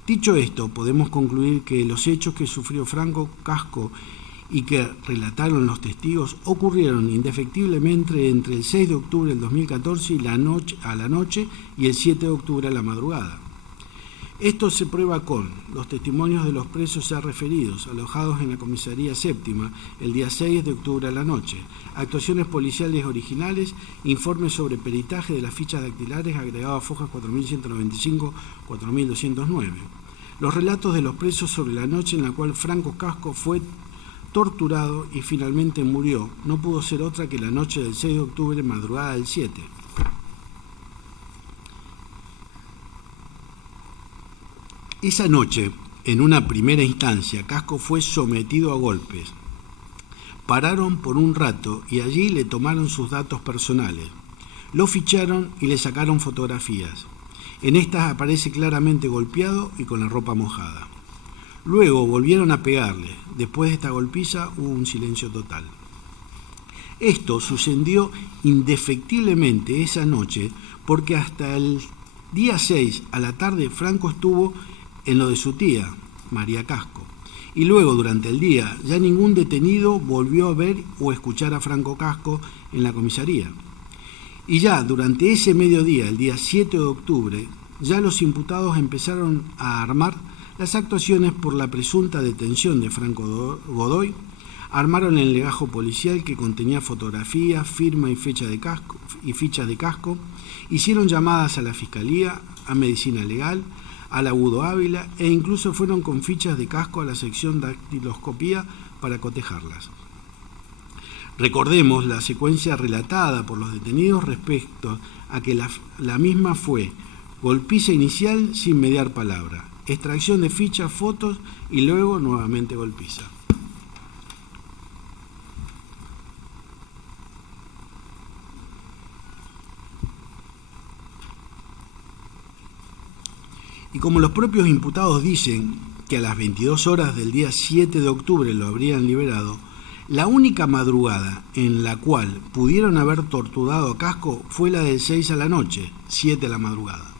Dicho esto, podemos concluir que los hechos que sufrió Franco Casco y que relataron los testigos ocurrieron indefectiblemente entre el 6 de octubre del 2014 y a la noche y el 7 de octubre a la madrugada. Esto se prueba con los testimonios de los presos ya referidos, alojados en la comisaría séptima el día 6 de octubre a la noche, actuaciones policiales originales, informes sobre peritaje de las fichas dactilares agregadas a fojas 4195-4209, los relatos de los presos sobre la noche en la cual Franco Casco fue torturado y finalmente murió. No pudo ser otra que la noche del 6 de octubre, madrugada del 7. Esa noche, en una primera instancia, Casco fue sometido a golpes. Pararon por un rato y allí le tomaron sus datos personales. Lo ficharon y le sacaron fotografías. En estas aparece claramente golpeado y con la ropa mojada. Luego volvieron a pegarle. Después de esta golpiza hubo un silencio total. Esto sucedió indefectiblemente esa noche porque hasta el día 6 a la tarde Franco estuvo en lo de su tía, María Casco, y luego durante el día ya ningún detenido volvió a ver o escuchar a Franco Casco en la comisaría. Y ya durante ese mediodía, el día 7 de octubre, ya los imputados empezaron a armar las actuaciones por la presunta detención de Franco Godoy. Armaron el legajo policial que contenía fotografías, firma y fichas de Casco, hicieron llamadas a la Fiscalía, a Medicina Legal, al Agudo Ávila e incluso fueron con fichas de Casco a la sección dactiloscopía para cotejarlas. Recordemos la secuencia relatada por los detenidos respecto a que la misma fue golpiza inicial sin mediar palabra, extracción de fichas, fotos y luego nuevamente golpiza. Y como los propios imputados dicen que a las 22 horas del día 7 de octubre lo habrían liberado, la única madrugada en la cual pudieron haber torturado a Casco fue la del 6 a la noche, 7 a la madrugada.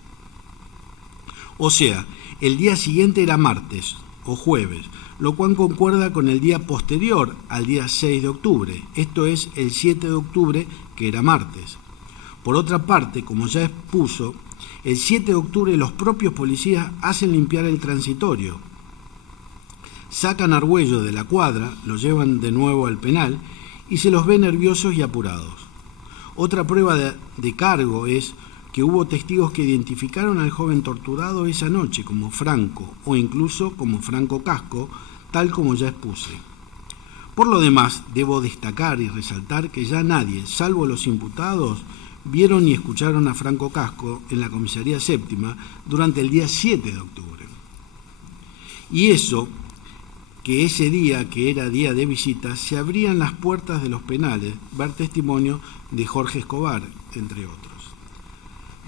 O sea, el día siguiente era martes o jueves, lo cual concuerda con el día posterior al día 6 de octubre, esto es el 7 de octubre, que era martes. Por otra parte, como ya expuso, el 7 de octubre los propios policías hacen limpiar el transitorio. Sacan a Argüello de la cuadra, lo llevan de nuevo al penal y se los ve nerviosos y apurados. Otra prueba de cargo es que hubo testigos que identificaron al joven torturado esa noche como Franco o incluso como Franco Casco, tal como ya expuse. Por lo demás, debo destacar y resaltar que ya nadie, salvo los imputados, vieron y escucharon a Franco Casco en la comisaría séptima durante el día 7 de octubre. Y eso, que ese día, que era día de visita, se abrían las puertas de los penales, ver testimonio de Jorge Escobar, entre otros.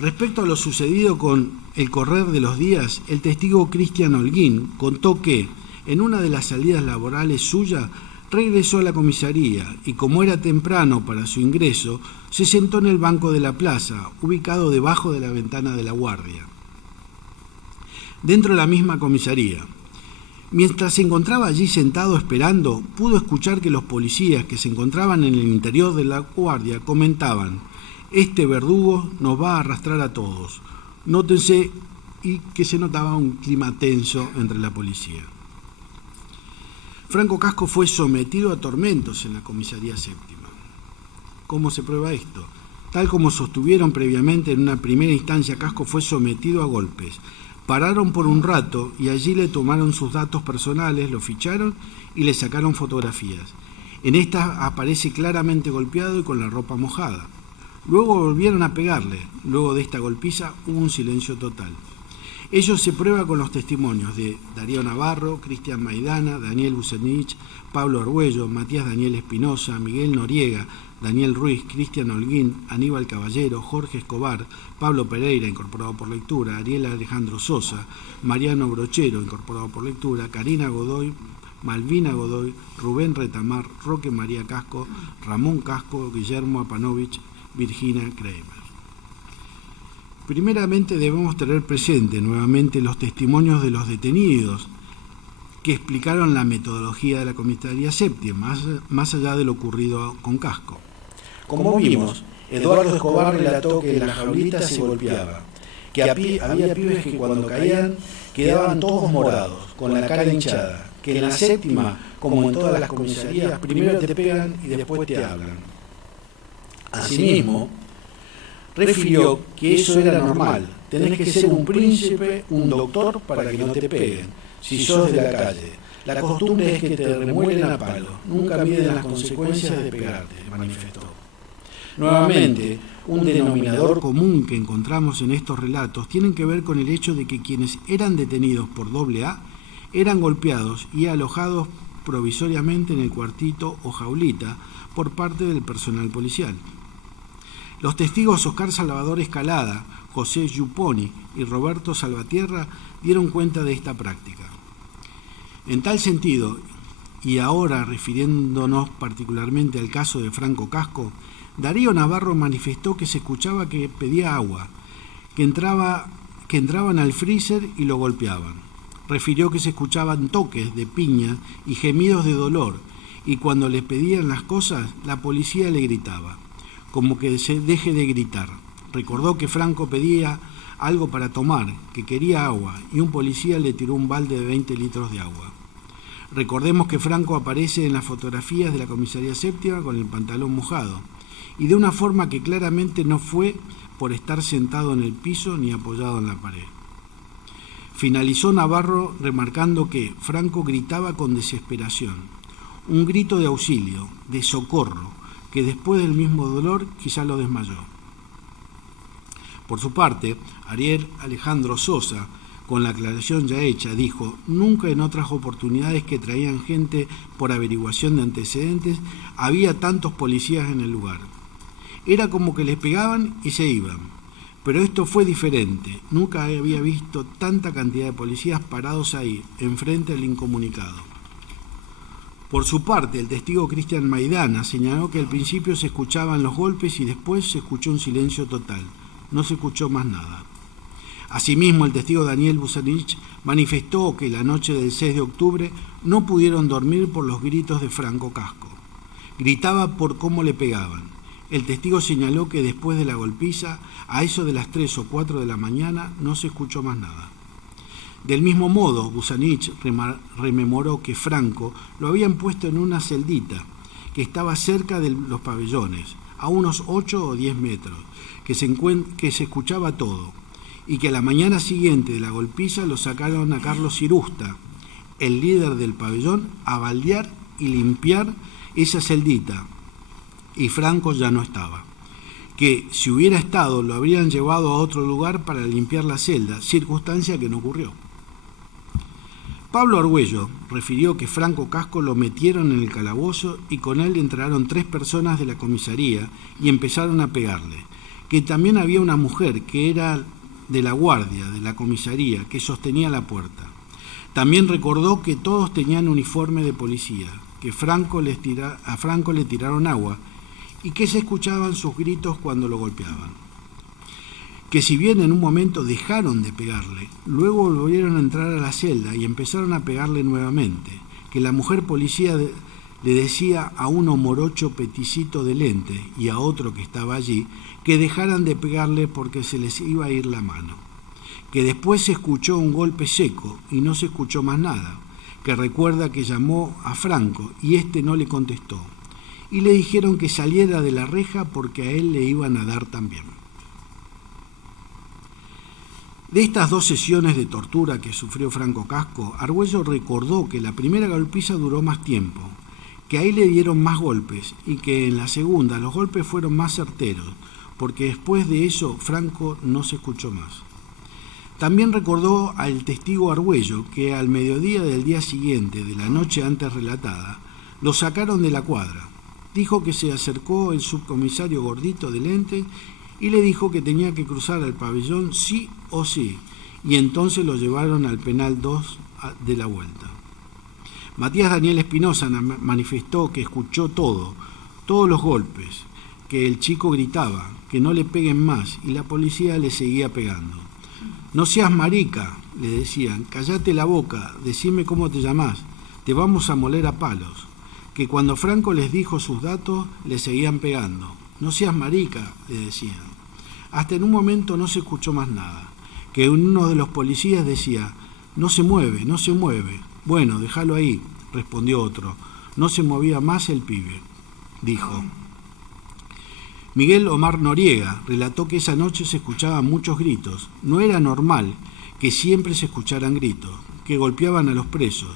Respecto a lo sucedido con el correr de los días, el testigo Cristian Holguín contó que, en una de las salidas laborales suyas, regresó a la comisaría y, como era temprano para su ingreso, se sentó en el banco de la plaza, ubicado debajo de la ventana de la guardia. Dentro de la misma comisaría. Mientras se encontraba allí sentado esperando, pudo escuchar que los policías que se encontraban en el interior de la guardia comentaban: «Este verdugo nos va a arrastrar a todos». Nótense, y que se notaba un clima tenso entre la policía. Franco Casco fue sometido a tormentos en la comisaría séptima. ¿Cómo se prueba esto? Tal como sostuvieron previamente en una primera instancia, Casco fue sometido a golpes. Pararon por un rato y allí le tomaron sus datos personales, lo ficharon y le sacaron fotografías. En estas aparece claramente golpeado y con la ropa mojada. Luego volvieron a pegarle. Luego de esta golpiza hubo un silencio total. Ello se prueba con los testimonios de Darío Navarro, Cristian Maidana, Daniel Bucenich, Pablo Argüello, Matías Daniel Espinosa, Miguel Noriega, Daniel Ruiz, Cristian Holguín, Aníbal Caballero, Jorge Escobar, Pablo Pereira, incorporado por lectura, Ariel Alejandro Sosa, Mariano Brochero, incorporado por lectura, Karina Godoy, Malvina Godoy, Rubén Retamar, Roque María Casco, Ramón Casco, Guillermo Apanovich, Virginia Kramer. Primeramente debemos tener presente nuevamente los testimonios de los detenidos que explicaron la metodología de la comisaría séptima, más allá de lo ocurrido con Casco. Como vimos, Eduardo Escobar relató que en la jaulita se golpeaba, que había pibes que cuando caían quedaban todos morados, con la cara hinchada, que en la séptima, como en todas las comisarías, primero te pegan y después te hablan. Asimismo, refirió que eso era normal, tenés que ser un príncipe, un doctor para que no te peguen, si sos de la calle. La costumbre es que te remuelen a palo, nunca miden las consecuencias de pegarte, manifestó. Nuevamente, un denominador común que encontramos en estos relatos tienen que ver con el hecho de que quienes eran detenidos por AA eran golpeados y alojados provisoriamente en el cuartito o jaulita por parte del personal policial. Los testigos Oscar Salvador Escalada, José Yuponi y Roberto Salvatierra dieron cuenta de esta práctica. En tal sentido, y ahora refiriéndonos particularmente al caso de Franco Casco, Darío Navarro manifestó que se escuchaba que pedía agua, que entraban al freezer y lo golpeaban. Refirió que se escuchaban toques de piña y gemidos de dolor, y cuando le pedían las cosas, la policía le gritaba, como que se deje de gritar. Recordó que Franco pedía algo para tomar, que quería agua, y un policía le tiró un balde de 20 litros de agua. Recordemos que Franco aparece en las fotografías de la comisaría séptima con el pantalón mojado, y de una forma que claramente no fue por estar sentado en el piso ni apoyado en la pared. Finalizó Navarro remarcando que Franco gritaba con desesperación, un grito de auxilio, de socorro, que después del mismo dolor quizá lo desmayó. Por su parte, Ariel Alejandro Sosa, con la aclaración ya hecha, dijo: nunca en otras oportunidades que traían gente por averiguación de antecedentes había tantos policías en el lugar. Era como que les pegaban y se iban. Pero esto fue diferente. Nunca había visto tanta cantidad de policías parados ahí, enfrente al incomunicado. Por su parte, el testigo Cristian Maidana señaló que al principio se escuchaban los golpes y después se escuchó un silencio total. No se escuchó más nada. Asimismo, el testigo Daniel Busanich manifestó que la noche del 6 de octubre no pudieron dormir por los gritos de Franco Casco. Gritaba por cómo le pegaban. El testigo señaló que después de la golpiza, a eso de las 3 o 4 de la mañana, no se escuchó más nada. Del mismo modo, Busanich rememoró que Franco lo habían puesto en una celdita que estaba cerca de los pabellones, a unos 8 o 10 metros, que se escuchaba todo, y que a la mañana siguiente de la golpiza lo sacaron a Carlos Cirusta, el líder del pabellón, a baldear y limpiar esa celdita, y Franco ya no estaba. Que si hubiera estado lo habrían llevado a otro lugar para limpiar la celda, circunstancia que no ocurrió. Pablo Argüello refirió que Franco Casco lo metieron en el calabozo y con él entraron 3 personas de la comisaría y empezaron a pegarle, que también había una mujer que era de la guardia de la comisaría que sostenía la puerta. También recordó que todos tenían uniforme de policía, que a Franco le tiraron agua y que se escuchaban sus gritos cuando lo golpeaban. Que si bien en un momento dejaron de pegarle, luego volvieron a entrar a la celda y empezaron a pegarle nuevamente, que la mujer policía le decía a uno morocho peticito de lente y a otro que estaba allí que dejaran de pegarle porque se les iba a ir la mano, que después se escuchó un golpe seco y no se escuchó más nada, que recuerda que llamó a Franco y este no le contestó, y le dijeron que saliera de la reja porque a él le iban a dar también. De estas 2 sesiones de tortura que sufrió Franco Casco, Argüello recordó que la primera golpiza duró más tiempo, que ahí le dieron más golpes y que en la segunda los golpes fueron más certeros, porque después de eso Franco no se escuchó más. También recordó al testigo Argüello que al mediodía del día siguiente, de la noche antes relatada, lo sacaron de la cuadra. Dijo que se acercó el subcomisario gordito de lente y le dijo que tenía que cruzar al pabellón sí o sí, y entonces lo llevaron al penal 2 de la vuelta. Matías Daniel Espinosa manifestó que escuchó todos los golpes, que el chico gritaba, que no le peguen más, y la policía le seguía pegando. No seas marica, le decían, callate la boca, decime cómo te llamás, te vamos a moler a palos. Que cuando Franco les dijo sus datos, le seguían pegando. No seas marica, le decían. Hasta en un momento no se escuchó más nada. Que uno de los policías decía, no se mueve, no se mueve. Bueno, déjalo ahí, respondió otro. No se movía más el pibe, dijo. Miguel Omar Noriega relató que esa noche se escuchaban muchos gritos. No era normal que siempre se escucharan gritos, que golpeaban a los presos.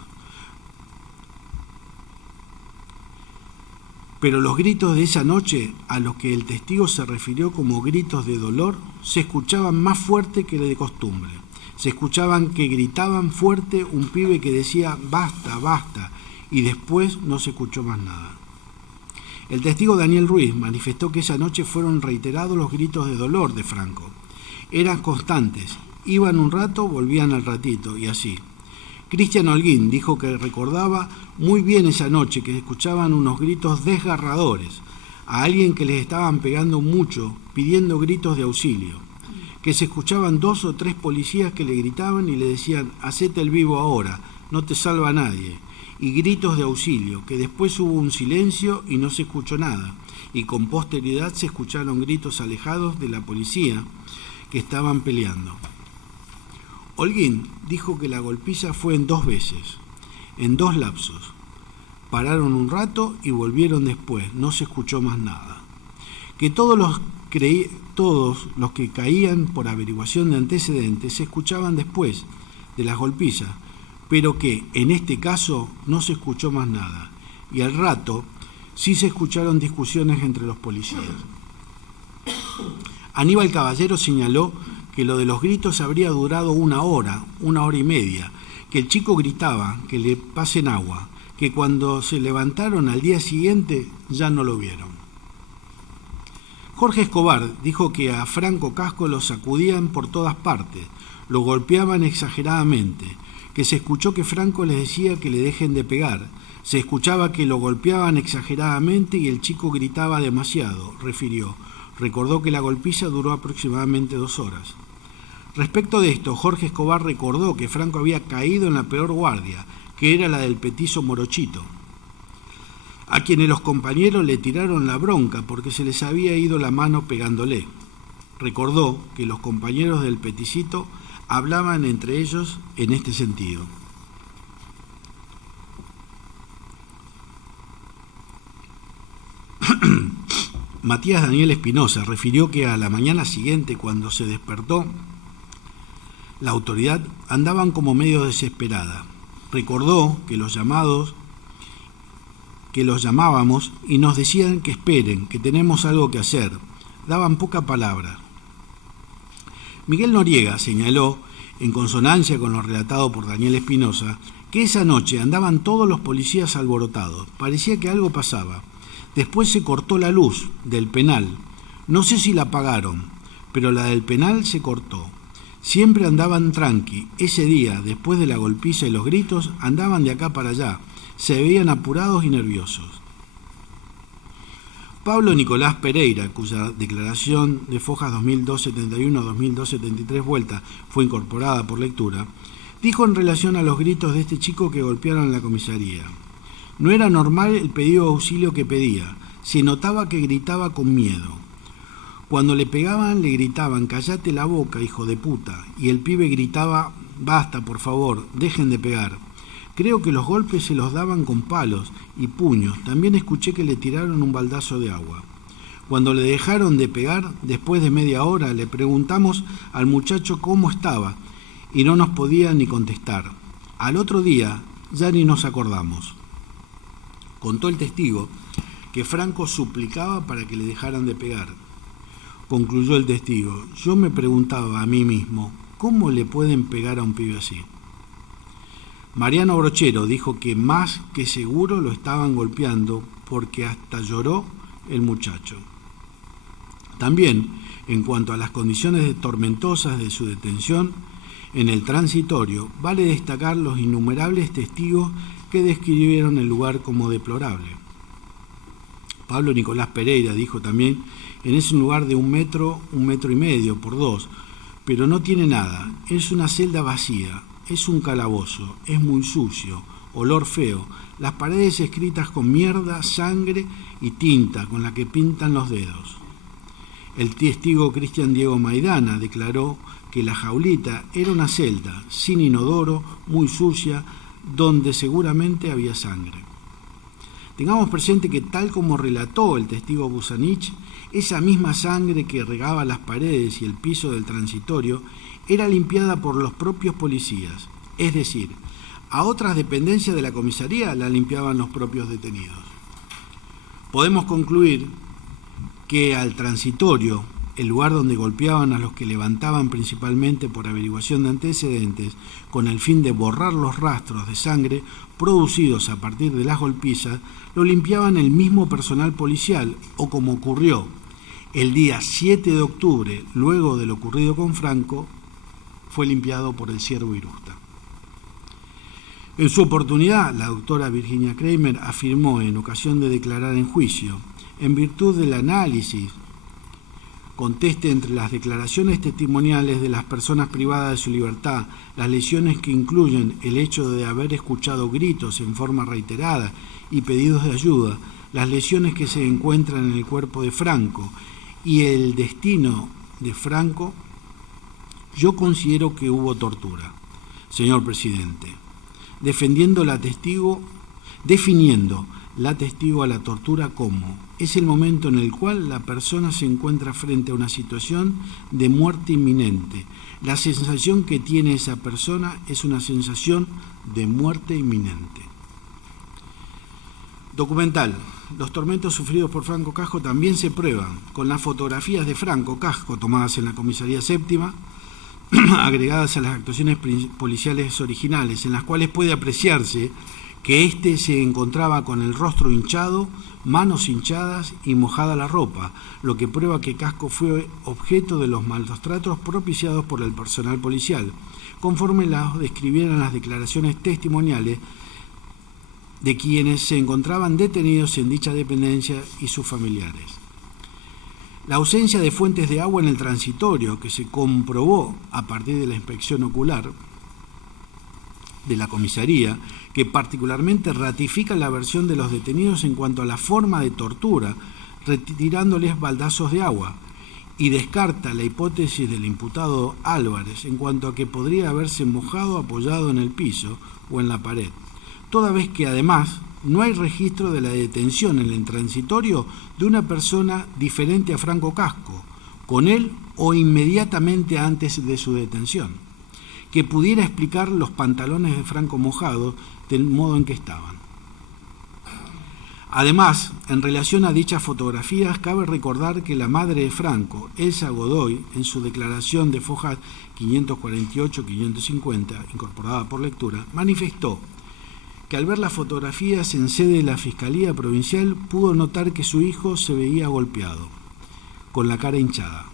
Pero los gritos de esa noche, a los que el testigo se refirió como gritos de dolor, se escuchaban más fuerte que de costumbre. Se escuchaban que gritaban fuerte un pibe que decía basta, basta, y después no se escuchó más nada. El testigo Daniel Ruiz manifestó que esa noche fueron reiterados los gritos de dolor de Franco. Eran constantes, iban un rato, volvían al ratito, y así. Cristian Holguín dijo que recordaba muy bien esa noche que escuchaban unos gritos desgarradores, a alguien que les estaban pegando mucho, pidiendo gritos de auxilio, que se escuchaban 2 o 3 policías que le gritaban y le decían, hacete el vivo ahora, no te salva nadie, y gritos de auxilio, que después hubo un silencio y no se escuchó nada, y con posterioridad se escucharon gritos alejados de la policía que estaban peleando. Holguín dijo que la golpiza fue en 2 veces, en 2 lapsos. Pararon un rato y volvieron después, no se escuchó más nada. Que todos los que caían por averiguación de antecedentes se escuchaban después de las golpizas, pero que en este caso no se escuchó más nada. Y al rato sí se escucharon discusiones entre los policías. Aníbal Caballero señaló que lo de los gritos habría durado 1 hora, 1 hora y media, que el chico gritaba que le pasen agua, que cuando se levantaron al día siguiente ya no lo vieron. Jorge Escobar dijo que a Franco Casco lo sacudían por todas partes, lo golpeaban exageradamente, que se escuchó que Franco les decía que le dejen de pegar, se escuchaba que lo golpeaban exageradamente y el chico gritaba demasiado, refirió. Recordó que la golpiza duró aproximadamente 2 horas. Respecto de esto, Jorge Escobar recordó que Franco había caído en la peor guardia, que era la del petizo Morochito, a quienes los compañeros le tiraron la bronca porque se les había ido la mano pegándole. Recordó que los compañeros del peticito hablaban entre ellos en este sentido. Matías Daniel Espinosa refirió que a la mañana siguiente, cuando se despertó, la autoridad andaban como medio desesperada. Recordó que los llamábamos y nos decían que esperen, que tenemos algo que hacer. Daban poca palabra. Miguel Noriega señaló, en consonancia con lo relatado por Daniel Espinosa, que esa noche andaban todos los policías alborotados. Parecía que algo pasaba. Después se cortó la luz del penal. No sé si la apagaron, pero la del penal se cortó. Siempre andaban tranqui. Ese día, después de la golpiza y los gritos, andaban de acá para allá. Se veían apurados y nerviosos. Pablo Nicolás Pereira, cuya declaración de Fojas 2271-2273 vuelta fue incorporada por lectura, dijo en relación a los gritos de este chico que golpearon la comisaría. No era normal el pedido de auxilio que pedía. Se notaba que gritaba con miedo. Cuando le pegaban, le gritaban, cállate la boca, hijo de puta. Y el pibe gritaba, basta, por favor, dejen de pegar. Creo que los golpes se los daban con palos y puños. También escuché que le tiraron un baldazo de agua. Cuando le dejaron de pegar, después de media hora, le preguntamos al muchacho cómo estaba y no nos podía ni contestar. Al otro día ya ni nos acordamos. Contó el testigo que Franco suplicaba para que le dejaran de pegar. Concluyó el testigo, yo me preguntaba a mí mismo, ¿cómo le pueden pegar a un pibe así? Mariano Brochero dijo que más que seguro lo estaban golpeando porque hasta lloró el muchacho. También, en cuanto a las condiciones tormentosas de su detención, en el transitorio vale destacar los innumerables testigos que describieron el lugar como deplorable. Pablo Nicolás Pereira dijo también: es un lugar de 1 metro, 1,5 metros por 2, pero no tiene nada, es una celda vacía, es un calabozo, es muy sucio, olor feo, las paredes escritas con mierda, sangre y tinta con la que pintan los dedos. El testigo Cristian Diego Maidana declaró que la jaulita era una celda sin inodoro, muy sucia, donde seguramente había sangre. Tengamos presente que, tal como relató el testigo Busanich, esa misma sangre que regaba las paredes y el piso del transitorio era limpiada por los propios policías, es decir, a otras dependencias de la comisaría la limpiaban los propios detenidos. Podemos concluir que al transitorio, el lugar donde golpeaban a los que levantaban principalmente por averiguación de antecedentes, con el fin de borrar los rastros de sangre producidos a partir de las golpizas, lo limpiaban el mismo personal policial, o como ocurrió el día 7 de octubre, luego de lo ocurrido con Franco, fue limpiado por el Ciervo Irusta. En su oportunidad, la doctora Virginia Kramer afirmó, en ocasión de declarar en juicio, en virtud del análisis conteste entre las declaraciones testimoniales de las personas privadas de su libertad, las lesiones que incluyen el hecho de haber escuchado gritos en forma reiterada y pedidos de ayuda, las lesiones que se encuentran en el cuerpo de Franco y el destino de Franco, yo considero que hubo tortura, señor presidente, definiendo la testigo a la tortura como: es el momento en el cual la persona se encuentra frente a una situación de muerte inminente. La sensación que tiene esa persona es una sensación de muerte inminente. Documental. Los tormentos sufridos por Franco Casco también se prueban con las fotografías de Franco Casco tomadas en la comisaría séptima, agregadas a las actuaciones policiales originales, en las cuales puede apreciarse que éste se encontraba con el rostro hinchado, manos hinchadas y mojada la ropa, lo que prueba que Casco fue objeto de los maltratos propiciados por el personal policial, conforme las describieran las declaraciones testimoniales de quienes se encontraban detenidos en dicha dependencia y sus familiares. La ausencia de fuentes de agua en el transitorio, que se comprobó a partir de la inspección ocular de la comisaría, que particularmente ratifica la versión de los detenidos en cuanto a la forma de tortura, retirándoles baldazos de agua, y descarta la hipótesis del imputado Álvarez en cuanto a que podría haberse mojado apoyado en el piso o en la pared, toda vez que además no hay registro de la detención en el transitorio de una persona diferente a Franco Casco, con él o inmediatamente antes de su detención, que pudiera explicar los pantalones de Franco mojados del modo en que estaban. Además, en relación a dichas fotografías, cabe recordar que la madre de Franco, Elsa Godoy, en su declaración de fojas 548-550, incorporada por lectura, manifestó que al ver las fotografías en sede de la Fiscalía Provincial pudo notar que su hijo se veía golpeado, con la cara hinchada.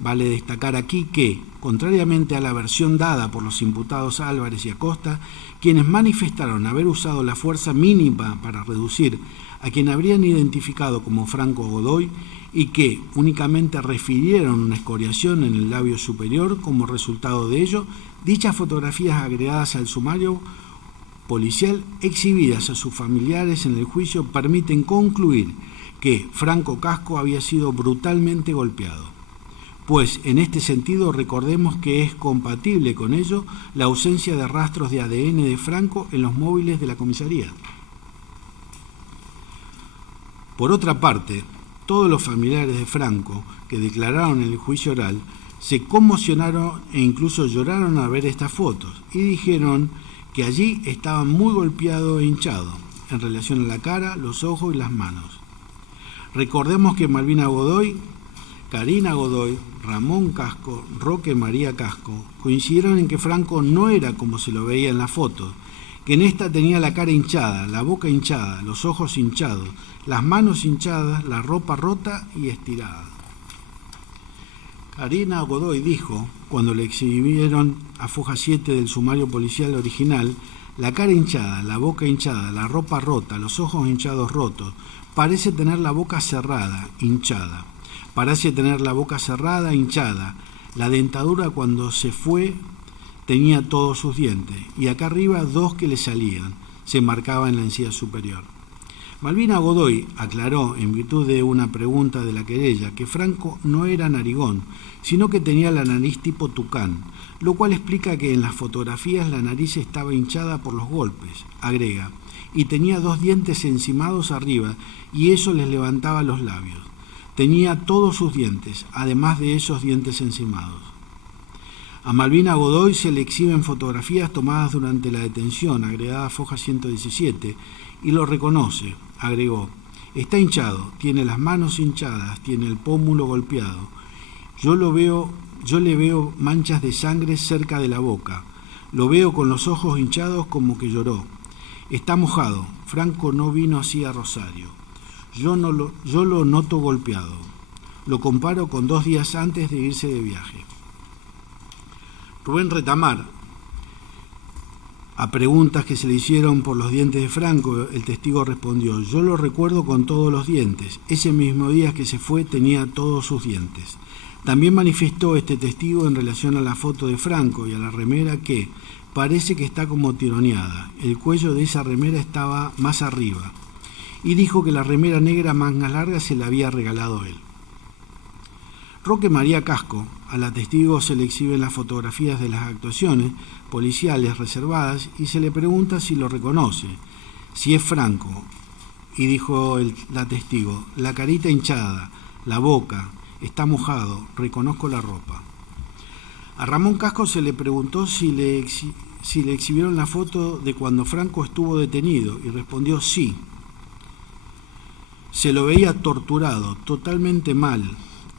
Vale destacar aquí que, contrariamente a la versión dada por los imputados Álvarez y Acosta, quienes manifestaron haber usado la fuerza mínima para reducir a quien habrían identificado como Franco Godoy y que únicamente refirieron una escoriación en el labio superior como resultado de ello, dichas fotografías agregadas al sumario policial exhibidas a sus familiares en el juicio permiten concluir que Franco Casco había sido brutalmente golpeado. Pues en este sentido recordemos que es compatible con ello la ausencia de rastros de ADN de Franco en los móviles de la comisaría. Por otra parte, todos los familiares de Franco que declararon en el juicio oral se conmocionaron e incluso lloraron al ver estas fotos y dijeron que allí estaba muy golpeado e hinchado en relación a la cara, los ojos y las manos. Recordemos que Malvina Godoy, Karina Godoy, Ramón Casco, Roque María Casco coincidieron en que Franco no era como se lo veía en la foto, que en esta tenía la cara hinchada, la boca hinchada, los ojos hinchados, las manos hinchadas, la ropa rota y estirada. Karina Godoy dijo, cuando le exhibieron a foja 7 del sumario policial original, la cara hinchada, la boca hinchada, la ropa rota, los ojos hinchados rotos, Parece tener la boca cerrada, hinchada. Parece tener la boca cerrada, hinchada. La dentadura cuando se fue tenía todos sus dientes, y acá arriba 2 que le salían, se marcaba en la encía superior. Malvina Godoy aclaró, en virtud de una pregunta de la querella, que Franco no era narigón, sino que tenía la nariz tipo tucán, lo cual explica que en las fotografías la nariz estaba hinchada por los golpes, agrega, y tenía 2 dientes encimados arriba, y eso les levantaba los labios. Tenía todos sus dientes, además de esos dientes encimados. A Malvina Godoy se le exhiben fotografías tomadas durante la detención, agregada a Foja 117, y lo reconoce, agregó. Está hinchado, tiene las manos hinchadas, tiene el pómulo golpeado. Yo le veo manchas de sangre cerca de la boca. Lo veo con los ojos hinchados como que lloró. Está mojado. Franco no vino así a Rosario. Yo lo noto golpeado. Lo comparo con 2 días antes de irse de viaje. Rubén Retamar, a preguntas que se le hicieron por los dientes de Franco, el testigo respondió: yo lo recuerdo con todos los dientes. Ese mismo día que se fue tenía todos sus dientes. También manifestó este testigo en relación a la foto de Franco y a la remera que parece que está como tironeada. El cuello de esa remera estaba más arriba. Y dijo que la remera negra manga larga se la había regalado él. Roque María Casco, a la testigo se le exhiben las fotografías de las actuaciones policiales reservadas y se le pregunta si lo reconoce, si es Franco. Y dijo la testigo: la carita hinchada, la boca, está mojado, reconozco la ropa. A Ramón Casco se le preguntó si le exhibieron la foto de cuando Franco estuvo detenido y respondió sí. Se lo veía torturado, totalmente mal,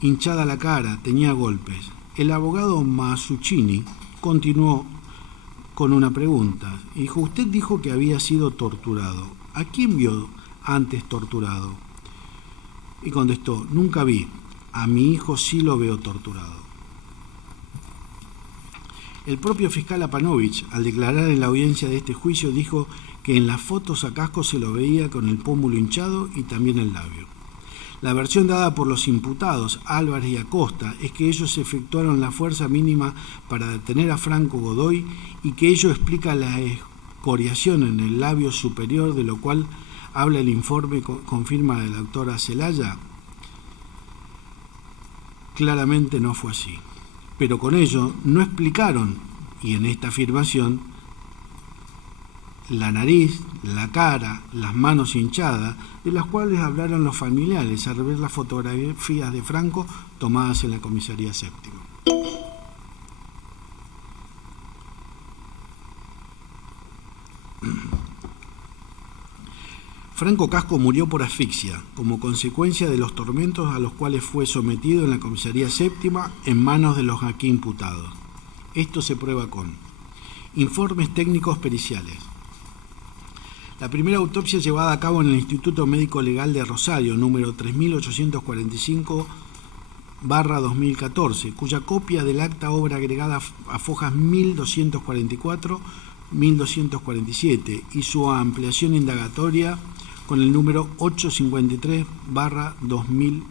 hinchada la cara, tenía golpes. El abogado Masuccini continuó con una pregunta. Dijo: usted dijo que había sido torturado. ¿A quién vio antes torturado? Y contestó: nunca vi. A mi hijo sí lo veo torturado. El propio fiscal Apanovich, al declarar en la audiencia de este juicio, dijo que en las fotos a Casco se lo veía con el pómulo hinchado y también el labio. La versión dada por los imputados Álvarez y Acosta es que ellos efectuaron la fuerza mínima para detener a Franco Godoy y que ello explica la escoriación en el labio superior, de lo cual habla el informe con firma de la doctora Celaya. Claramente no fue así. Pero con ello no explicaron, y en esta afirmación, la nariz, la cara, las manos hinchadas, de las cuales hablaron los familiares al ver las fotografías de Franco tomadas en la comisaría séptima. Franco Casco murió por asfixia, como consecuencia de los tormentos a los cuales fue sometido en la comisaría séptima en manos de los aquí imputados. Esto se prueba con informes técnicos periciales. La primera autopsia llevada a cabo en el Instituto Médico Legal de Rosario, número 3845/2014, cuya copia del acta obra agregada a fojas 1244, 1247 y su ampliación indagatoria con el número 853/2000,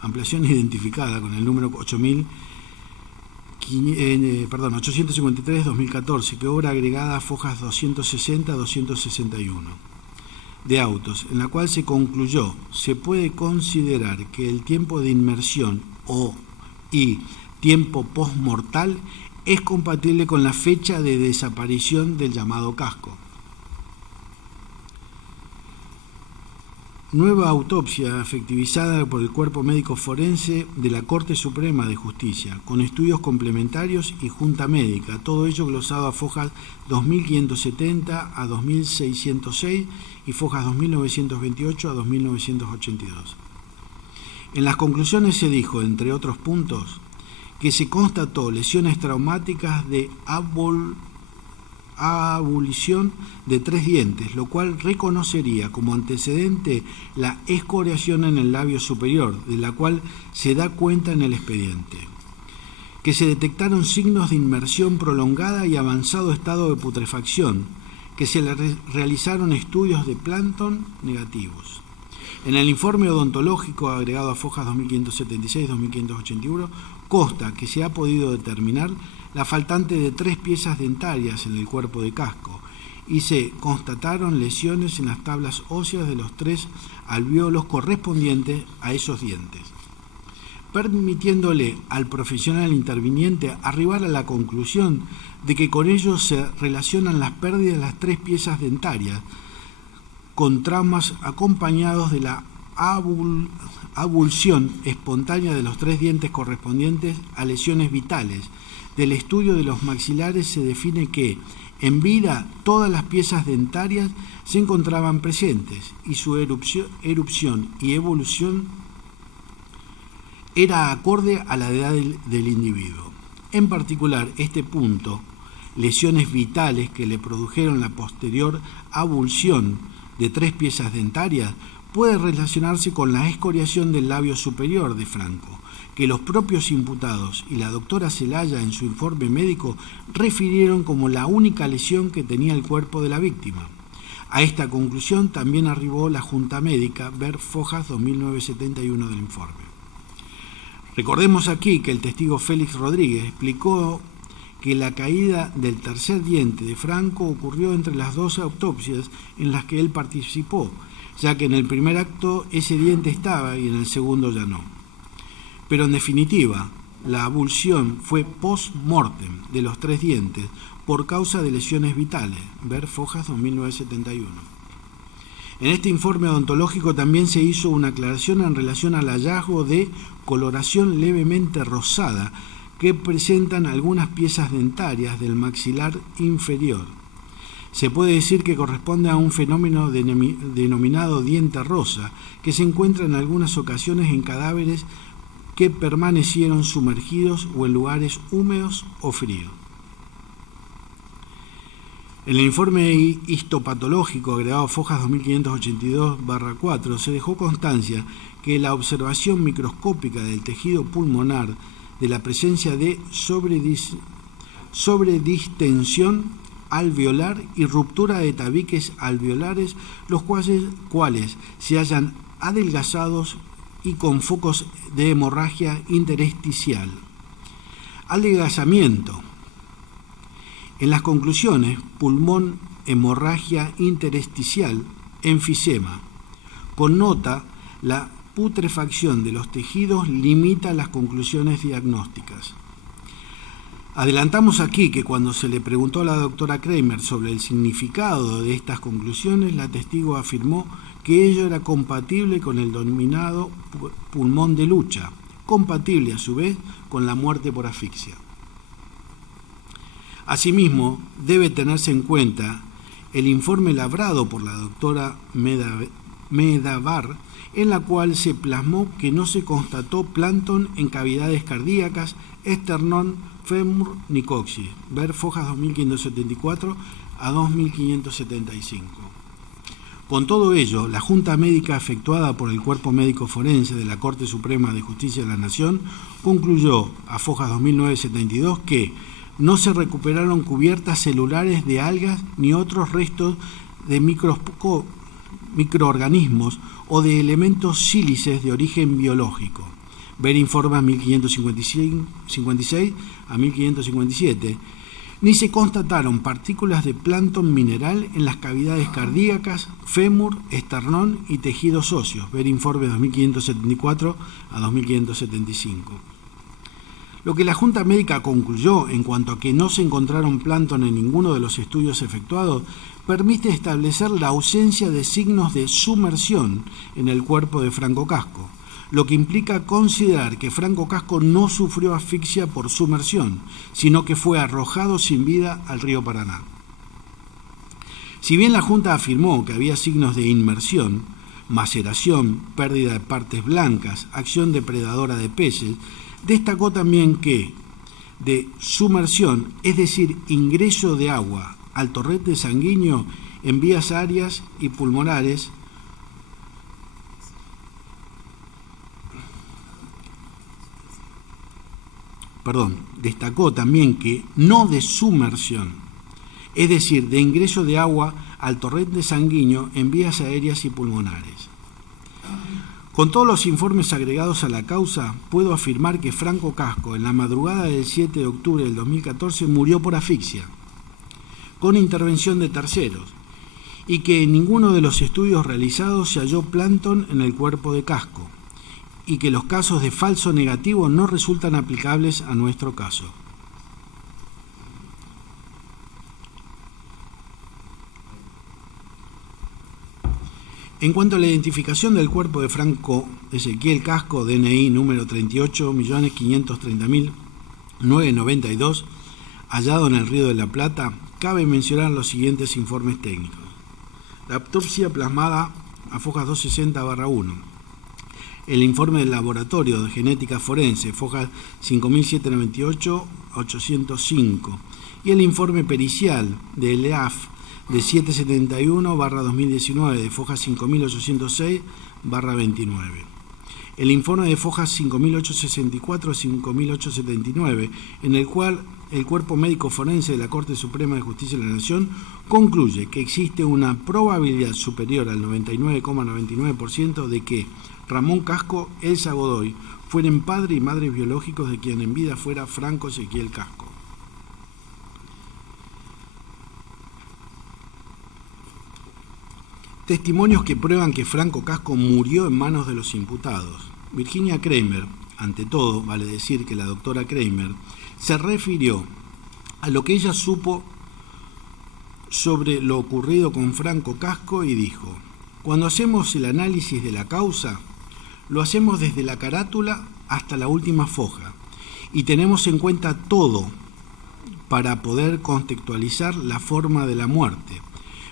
ampliación identificada con el número 853/2014, que obra agregada a fojas 260-261 de autos, en la cual se concluyó: se puede considerar que el tiempo de inmersión y tiempo postmortal es compatible con la fecha de desaparición del llamado casco. Nueva autopsia efectivizada por el Cuerpo Médico Forense de la Corte Suprema de Justicia, con estudios complementarios y junta médica, todo ello glosado a fojas 2570 a 2606 y fojas 2928 a 2982. En las conclusiones se dijo, entre otros puntos, que se constató lesiones traumáticas de abolición de 3 dientes, lo cual reconocería como antecedente la escoriación en el labio superior, de la cual se da cuenta en el expediente. Que se detectaron signos de inmersión prolongada y avanzado estado de putrefacción, que se le realizaron estudios de plancton negativos. En el informe odontológico agregado a Fojas 2576-2581 consta que se ha podido determinar la faltante de 3 piezas dentarias en el cuerpo de casco y se constataron lesiones en las tablas óseas de los 3 alvéolos correspondientes a esos dientes, permitiéndole al profesional interviniente arribar a la conclusión de que con ello se relacionan las pérdidas de las 3 piezas dentarias con traumas acompañados de la avulsión espontánea de los 3 dientes correspondientes a lesiones vitales. Del estudio de los maxilares se define que en vida todas las piezas dentarias se encontraban presentes y su erupción y evolución era acorde a la edad del individuo. En particular, este punto, lesiones vitales que le produjeron la posterior avulsión de 3 piezas dentarias, puede relacionarse con la escoriación del labio superior de Franco, que los propios imputados y la doctora Celaya en su informe médico refirieron como la única lesión que tenía el cuerpo de la víctima. A esta conclusión también arribó la Junta Médica, ver Fojas 2971 del informe. Recordemos aquí que el testigo Félix Rodríguez explicó que la caída del tercer diente de Franco ocurrió entre las 2 autopsias en las que él participó, ya que en el primer acto ese diente estaba y en el segundo ya no. Pero en definitiva, la avulsión fue post-mortem de los 3 dientes por causa de lesiones vitales, ver Fojas 2971. En este informe odontológico también se hizo una aclaración en relación al hallazgo de coloración levemente rosada que presentan algunas piezas dentarias del maxilar inferior. Se puede decir que corresponde a un fenómeno denominado diente rosa, que se encuentra en algunas ocasiones en cadáveres que permanecieron sumergidos o en lugares húmedos o fríos. En el informe histopatológico agregado a Fojas 2582-4 se dejó constancia que la observación microscópica del tejido pulmonar de la presencia de sobredistensión alveolar y ruptura de tabiques alveolares, los cuales se hallan adelgazados y con focos de hemorragia intersticial. Adelgazamiento. En las conclusiones, pulmón, hemorragia intersticial, enfisema. Connota la putrefacción de los tejidos, limita las conclusiones diagnósticas. Adelantamos aquí que cuando se le preguntó a la doctora Kramer sobre el significado de estas conclusiones, la testigo afirmó que ello era compatible con el denominado pulmón de lucha, compatible a su vez con la muerte por asfixia. Asimismo, debe tenerse en cuenta el informe labrado por la doctora Medavar, en la cual se plasmó que no se constató plancton en cavidades cardíacas, esternón, fémur ni coxis, ver Fojas 2574 a 2575. Con todo ello, la Junta Médica efectuada por el Cuerpo Médico Forense de la Corte Suprema de Justicia de la Nación concluyó a Fojas 2972 que no se recuperaron cubiertas celulares de algas ni otros restos de microorganismos o de elementos sílices de origen biológico. Ver informes 1556 a 1557. Ni se constataron partículas de plancton mineral en las cavidades cardíacas, fémur, esternón y tejidos óseos. Ver informe 2574 a 2575. Lo que la Junta Médica concluyó en cuanto a que no se encontraron plancton en ninguno de los estudios efectuados permite establecer la ausencia de signos de sumersión en el cuerpo de Franco Casco, lo que implica considerar que Franco Casco no sufrió asfixia por sumersión, sino que fue arrojado sin vida al río Paraná. Si bien la Junta afirmó que había signos de inmersión, maceración, pérdida de partes blancas, acción depredadora de peces, destacó también que de sumersión, es decir, ingreso de agua al torrente sanguíneo en vías aéreas y pulmonares, destacó también que no de sumersión, es decir, de ingreso de agua al torrente sanguíneo en vías aéreas y pulmonares. Con todos los informes agregados a la causa, puedo afirmar que Franco Casco, en la madrugada del 7 de octubre del 2014, murió por asfixia, con intervención de terceros, y que en ninguno de los estudios realizados se halló plancton en el cuerpo de Casco, y que los casos de falso negativo no resultan aplicables a nuestro caso. En cuanto a la identificación del cuerpo de Franco Ezequiel Casco, DNI número 38.530.992, hallado en el Río de la Plata, cabe mencionar los siguientes informes técnicos. La autopsia plasmada a fojas 260/1, el informe del laboratorio de genética forense, fojas 5798-805, y el informe pericial del EAF de 771/2019, de foja 5806/29. El informe de fojas 5864 a 5879, en el cual el Cuerpo Médico Forense de la Corte Suprema de Justicia de la Nación concluye que existe una probabilidad superior al 99,99% de que Ramón Casco, Elsa Godoy, fueran padre y madres biológicos de quien en vida fuera Franco Ezequiel Casco. Testimonios que prueban que Franco Casco murió en manos de los imputados. Virginia Kramer, ante todo, vale decir que la doctora Kramer, se refirió a lo que ella supo sobre lo ocurrido con Franco Casco y dijo: cuando hacemos el análisis de la causa, lo hacemos desde la carátula hasta la última foja y tenemos en cuenta todo para poder contextualizar la forma de la muerte.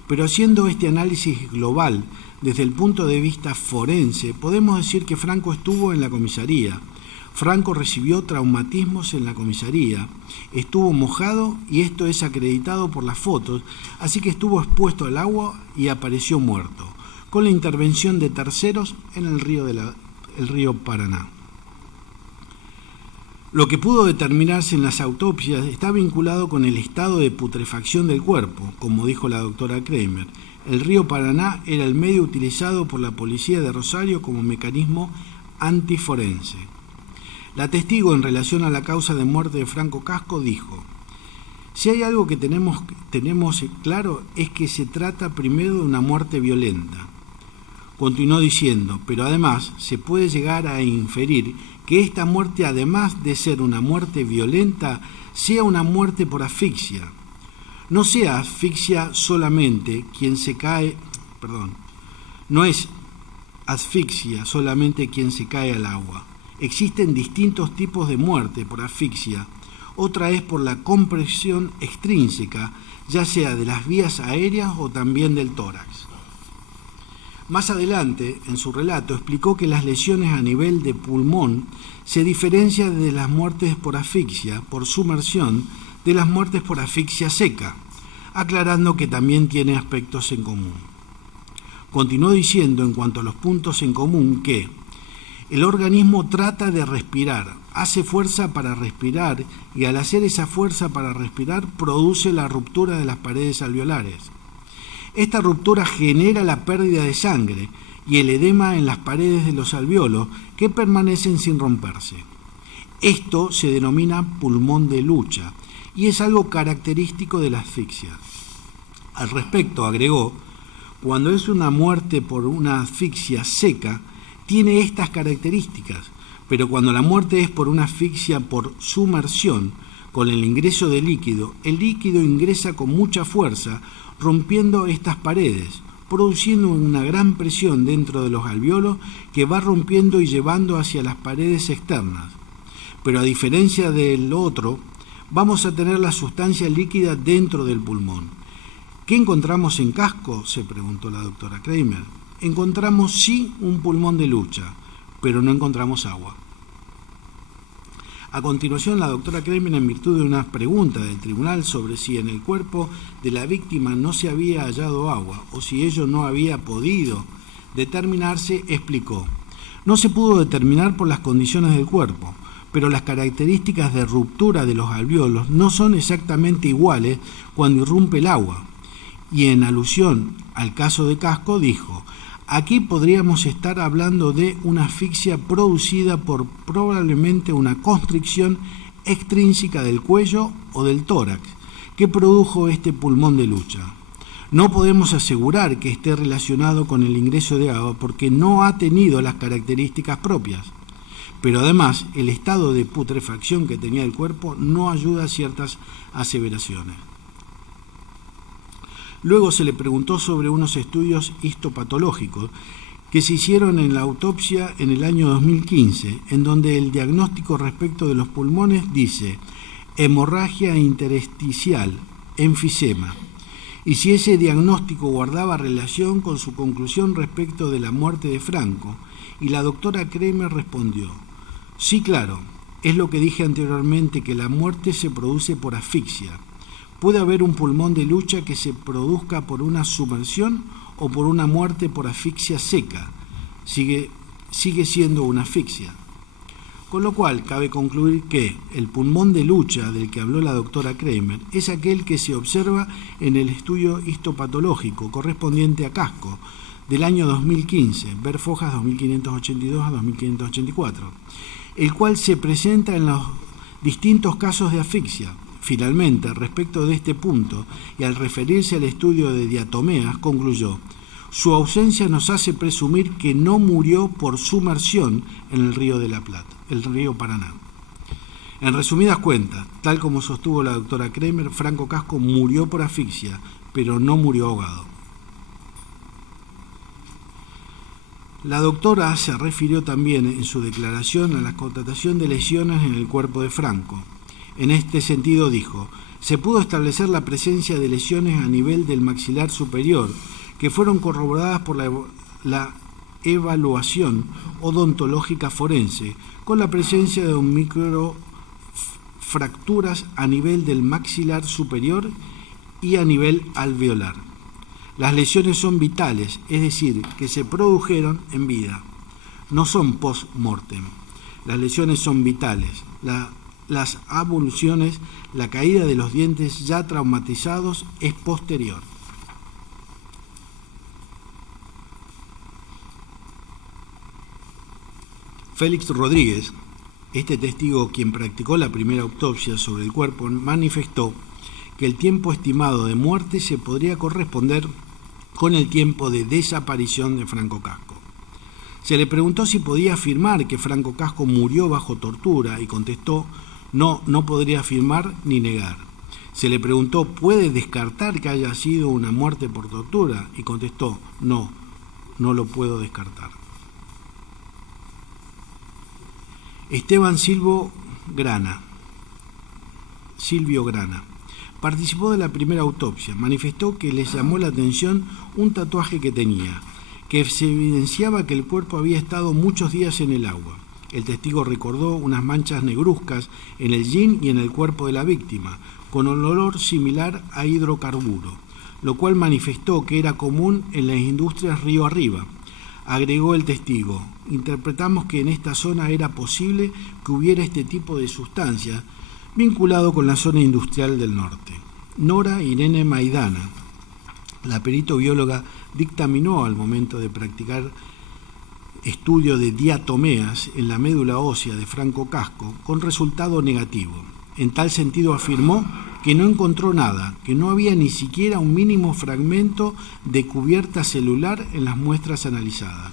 Pero haciendo este análisis global desde el punto de vista forense, podemos decir que Franco estuvo en la comisaría. Franco recibió traumatismos en la comisaría, estuvo mojado y esto es acreditado por las fotos, así que estuvo expuesto al agua y apareció muerto, con la intervención de terceros en el río Paraná. Lo que pudo determinarse en las autopsias está vinculado con el estado de putrefacción del cuerpo, como dijo la doctora Kramer. El río Paraná era el medio utilizado por la policía de Rosario como mecanismo antiforense. La testigo en relación a la causa de muerte de Franco Casco dijo: si hay algo que tenemos claro es que se trata primero de una muerte violenta. Continuó diciendo, pero además se puede llegar a inferir que esta muerte, además de ser una muerte violenta, sea una muerte por asfixia. No sea asfixia solamente quien se cae, no es asfixia solamente quien se cae al agua. Existen distintos tipos de muerte por asfixia. Otra es por la compresión extrínseca, ya sea de las vías aéreas o también del tórax. Más adelante, en su relato, explicó que las lesiones a nivel de pulmón se diferencian de las muertes por asfixia, por sumersión, de las muertes por asfixia seca, aclarando que también tiene aspectos en común. Continuó diciendo en cuanto a los puntos en común que el organismo trata de respirar, hace fuerza para respirar y al hacer esa fuerza para respirar produce la ruptura de las paredes alveolares. Esta ruptura genera la pérdida de sangre y el edema en las paredes de los alveolos que permanecen sin romperse. Esto se denomina pulmón de lucha y es algo característico de la asfixia. Al respecto, agregó, cuando es una muerte por una asfixia seca, tiene estas características, pero cuando la muerte es por una asfixia por sumersión, con el ingreso de líquido, el líquido ingresa con mucha fuerza, rompiendo estas paredes, produciendo una gran presión dentro de los alveolos que va rompiendo y llevando hacia las paredes externas. Pero a diferencia del otro, vamos a tener la sustancia líquida dentro del pulmón. ¿Qué encontramos en Casco?, se preguntó la doctora Kramer. Encontramos sí un pulmón de lucha, pero no encontramos agua. A continuación, la doctora Kramer, en virtud de una pregunta del tribunal sobre si en el cuerpo de la víctima no se había hallado agua o si ello no había podido determinarse, explicó: no se pudo determinar por las condiciones del cuerpo, pero las características de ruptura de los alvéolos no son exactamente iguales cuando irrumpe el agua. Y en alusión al caso de Casco dijo: aquí podríamos estar hablando de una asfixia producida por probablemente una constricción extrínseca del cuello o del tórax que produjo este pulmón de lucha. No podemos asegurar que esté relacionado con el ingreso de agua porque no ha tenido las características propias, pero además el estado de putrefacción que tenía el cuerpo no ayuda a ciertas aseveraciones. Luego se le preguntó sobre unos estudios histopatológicos que se hicieron en la autopsia en el año 2015, en donde el diagnóstico respecto de los pulmones dice hemorragia intersticial, enfisema, y si ese diagnóstico guardaba relación con su conclusión respecto de la muerte de Franco, y la doctora Kremer respondió: sí, claro, es lo que dije anteriormente, que la muerte se produce por asfixia. Puede haber un pulmón de lucha que se produzca por una sumersión o por una muerte por asfixia seca. Sigue siendo una asfixia. Con lo cual, cabe concluir que el pulmón de lucha del que habló la doctora Kremer es aquel que se observa en el estudio histopatológico correspondiente a Casco del año 2015, ver fojas 2582 a 2584, el cual se presenta en los distintos casos de asfixia. Finalmente, respecto de este punto, y al referirse al estudio de diatomeas, concluyó: su ausencia nos hace presumir que no murió por sumersión en el río de la Plata, el río Paraná. En resumidas cuentas, tal como sostuvo la doctora Kremer, Franco Casco murió por asfixia, pero no murió ahogado. La doctora se refirió también en su declaración a la constatación de lesiones en el cuerpo de Franco. En este sentido dijo: se pudo establecer la presencia de lesiones a nivel del maxilar superior que fueron corroboradas por la evaluación odontológica forense, con la presencia de un microfracturas a nivel del maxilar superior y a nivel alveolar. Las lesiones son vitales, es decir, que se produjeron en vida, no son post-mortem. Las lesiones son vitales. Las avulsiones, la caída de los dientes ya traumatizados es posterior. Félix Rodríguez, este testigo quien practicó la primera autopsia sobre el cuerpo, manifestó que el tiempo estimado de muerte se podría corresponder con el tiempo de desaparición de Franco Casco. Se le preguntó si podía afirmar que Franco Casco murió bajo tortura y contestó: no podría afirmar ni negar. Se le preguntó: ¿puede descartar que haya sido una muerte por tortura? Y contestó: no lo puedo descartar. Esteban Silvio Grana participó de la primera autopsia. Manifestó que les llamó la atención un tatuaje que tenía, que se evidenciaba que el cuerpo había estado muchos días en el agua. El testigo recordó unas manchas negruzcas en el jean y en el cuerpo de la víctima, con un olor similar a hidrocarburo, lo cual manifestó que era común en las industrias río arriba. Agregó el testigo: interpretamos que en esta zona era posible que hubiera este tipo de sustancia vinculado con la zona industrial del norte. Nora Irene Maidana, la perito bióloga, dictaminó al momento de practicar estudio de diatomeas en la médula ósea de Franco Casco con resultado negativo. En tal sentido afirmó que no encontró nada, que no había ni siquiera un mínimo fragmento de cubierta celular en las muestras analizadas.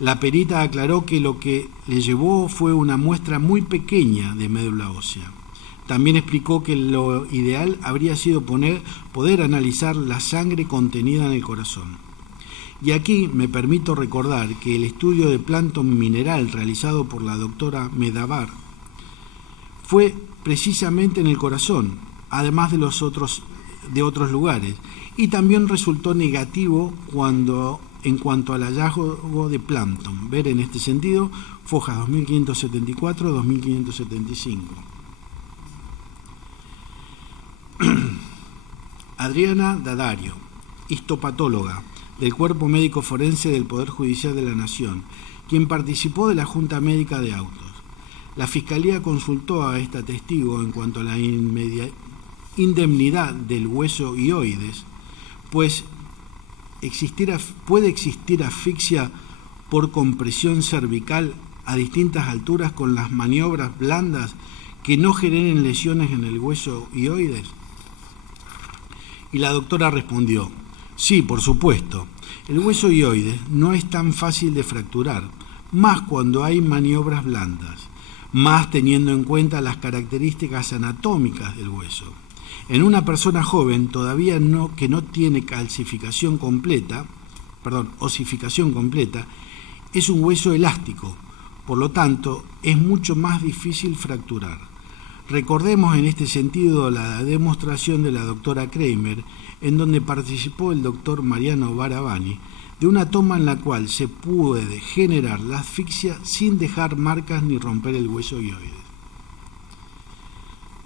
La perita aclaró que lo que le llevó fue una muestra muy pequeña de médula ósea. También explicó que lo ideal habría sido poder analizar la sangre contenida en el corazón. Y aquí me permito recordar que el estudio de plancton mineral realizado por la doctora Medavar fue precisamente en el corazón, además de otros lugares, y también resultó negativo en cuanto al hallazgo de plancton. Ver en este sentido fojas 2574 a 2575. Adriana Dadario, histopatóloga del Cuerpo Médico Forense del Poder Judicial de la Nación, quien participó de la Junta Médica de Autos. La Fiscalía consultó a esta testigo en cuanto a la indemnidad del hueso hioides, pues puede existir asfixia por compresión cervical a distintas alturas con las maniobras blandas que no generen lesiones en el hueso hioides. Y la doctora respondió: sí, por supuesto. El hueso hioides no es tan fácil de fracturar, más cuando hay maniobras blandas, más teniendo en cuenta las características anatómicas del hueso. En una persona joven todavía que no tiene osificación completa, es un hueso elástico, por lo tanto es mucho más difícil fracturar. Recordemos en este sentido la demostración de la doctora Kramer, en donde participó el doctor Mariano Barabani, de una toma en la cual se puede generar la asfixia sin dejar marcas ni romper el hueso hioides.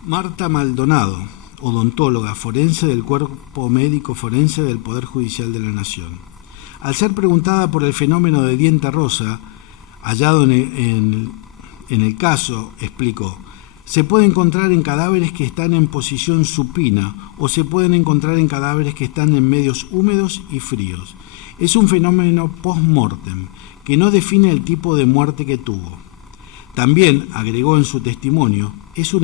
Marta Maldonado, odontóloga forense del Cuerpo Médico Forense del Poder Judicial de la Nación. Al ser preguntada por el fenómeno de diente rosa hallado en el caso, explicó: se puede encontrar en cadáveres que están en posición supina o se pueden encontrar en cadáveres que están en medios húmedos y fríos. Es un fenómeno post-mortem que no define el tipo de muerte que tuvo. También, agregó en su testimonio, es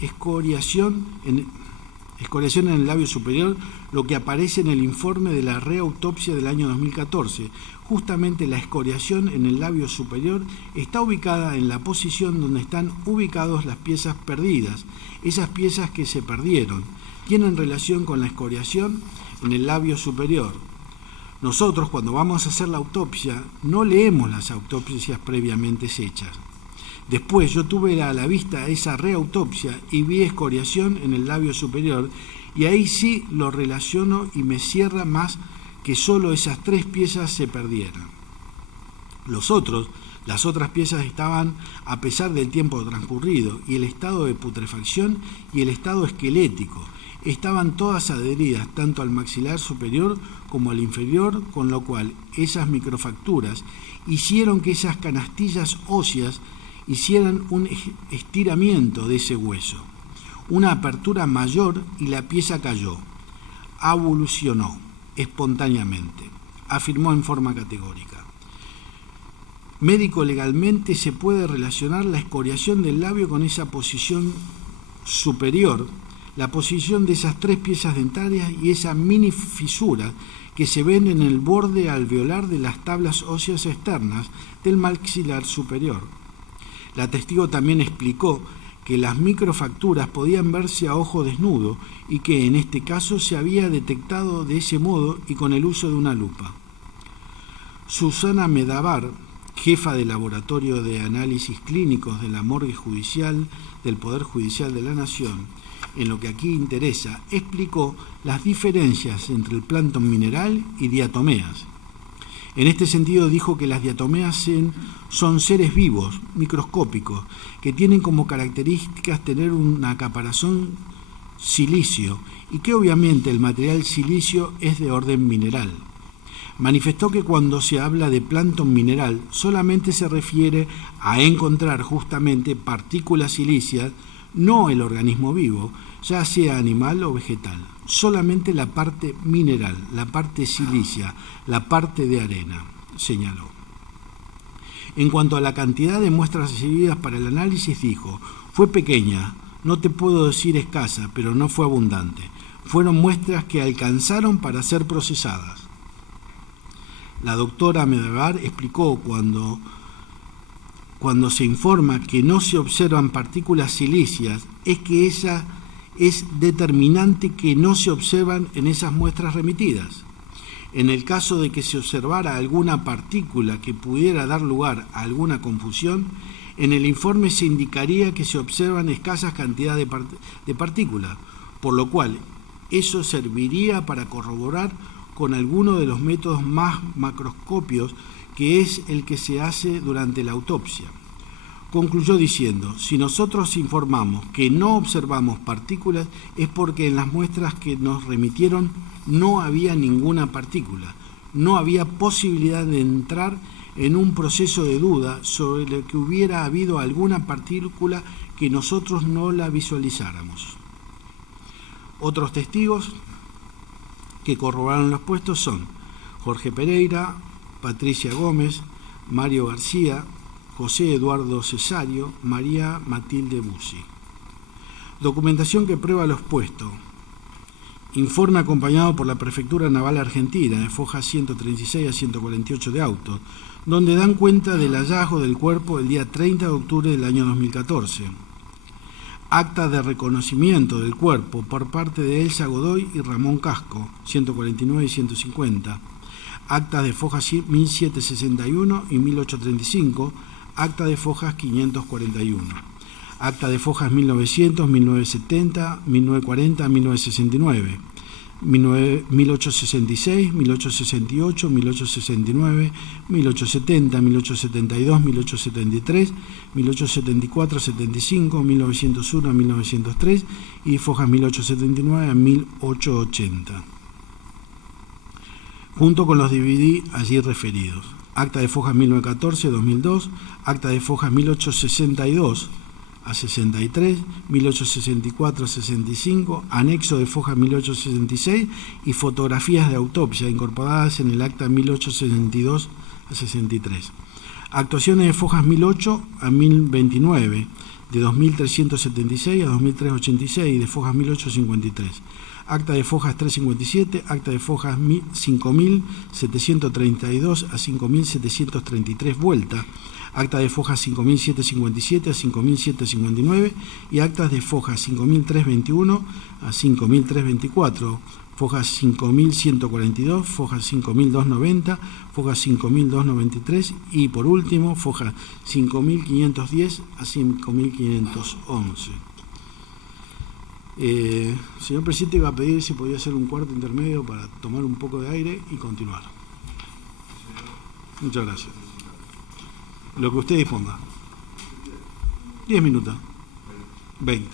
escoriación en el labio superior, lo que aparece en el informe de la reautopsia del año 2014. Justamente la escoriación en el labio superior está ubicada en la posición donde están ubicadas las piezas perdidas. Esas piezas que se perdieron tienen relación con la escoriación en el labio superior. Nosotros, cuando vamos a hacer la autopsia, no leemos las autopsias previamente hechas. Después yo tuve a la vista esa reautopsia y vi escoriación en el labio superior, y ahí sí lo relaciono y me cierra más que solo esas 3 piezas se perdieran. Las otras piezas estaban, a pesar del tiempo transcurrido y el estado de putrefacción y el estado esquelético, estaban todas adheridas tanto al maxilar superior como al inferior, con lo cual esas microfracturas hicieron que esas canastillas óseas hicieran un estiramiento de ese hueso, una apertura mayor, y la pieza cayó, evolucionó espontáneamente, afirmó en forma categórica. Médico-legalmente se puede relacionar la escoriación del labio con esa posición superior, la posición de esas 3 piezas dentarias y esa mini fisura que se ven en el borde alveolar de las tablas óseas externas del maxilar superior. La testigo también explicó que las microfracturas podían verse a ojo desnudo y que en este caso se había detectado de ese modo y con el uso de una lupa. Susana Medavar, jefa del Laboratorio de Análisis Clínicos de la Morgue Judicial del Poder Judicial de la Nación, en lo que aquí interesa, explicó las diferencias entre el plancton mineral y diatomeas. En este sentido dijo que las diatomeas son seres vivos, microscópicos, que tienen como características tener una caparazón silicio y que obviamente el material silicio es de orden mineral. Manifestó que cuando se habla de plancton mineral solamente se refiere a encontrar justamente partículas silíceas, no el organismo vivo, ya sea animal o vegetal, solamente la parte mineral, la parte silícea, la parte de arena, señaló. En cuanto a la cantidad de muestras recibidas para el análisis, dijo: fue pequeña, no te puedo decir escasa, pero no fue abundante. Fueron muestras que alcanzaron para ser procesadas. La doctora Medavar explicó cuando se informa que no se observan partículas silíceas, es que esa es determinante que no se observan en esas muestras remitidas. En el caso de que se observara alguna partícula que pudiera dar lugar a alguna confusión, en el informe se indicaría que se observan escasas cantidades de partículas, por lo cual eso serviría para corroborar con alguno de los métodos más macroscópicos, que es el que se hace durante la autopsia. Concluyó diciendo: si nosotros informamos que no observamos partículas, es porque en las muestras que nos remitieron no había ninguna partícula, no había posibilidad de entrar en un proceso de duda sobre lo que hubiera habido alguna partícula que nosotros no la visualizáramos. Otros testigos que corroboraron los puestos son Jorge Pereira, Patricia Gómez, Mario García, José Eduardo Cesario, María Matilde Bussi. Documentación que prueba los puestos. Informe acompañado por la Prefectura Naval Argentina de fojas 136 a 148 de autos, donde dan cuenta del hallazgo del cuerpo el día 30 de octubre del año 2014. Acta de reconocimiento del cuerpo por parte de Elsa Godoy y Ramón Casco, 149 y 150. Actas de fojas 1761 y 1835, acta de fojas 541. Acta de fojas 1900, 1970, 1940, 1969, 1866, 1868, 1869, 1870, 1872, 1873, 1874, 75, 1901, 1903 y fojas 1879 a 1880. Junto con los DVD allí referidos. Acta de fojas 1914, 2002, acta de fojas 1862 a 63, 1864 a 65, anexo de foja 1866 y fotografías de autopsia incorporadas en el acta 1862 a 63. Actuaciones de fojas 1008 a 1029, de 2376 a 2386 y de fojas 1853. Acta de fojas 357, acta de fojas 5732 a 5733 vuelta, acta de fojas 5757 a 5759 y actas de fojas 5321 a 5324, fojas 5142, fojas 5290, fojas 5293 y por último fojas 5510 a 5511. Señor presidente, iba a pedir si podía hacer un cuarto intermedio para tomar un poco de aire y continuar. Muchas gracias. Lo que usted disponga. 10 minutos. 20.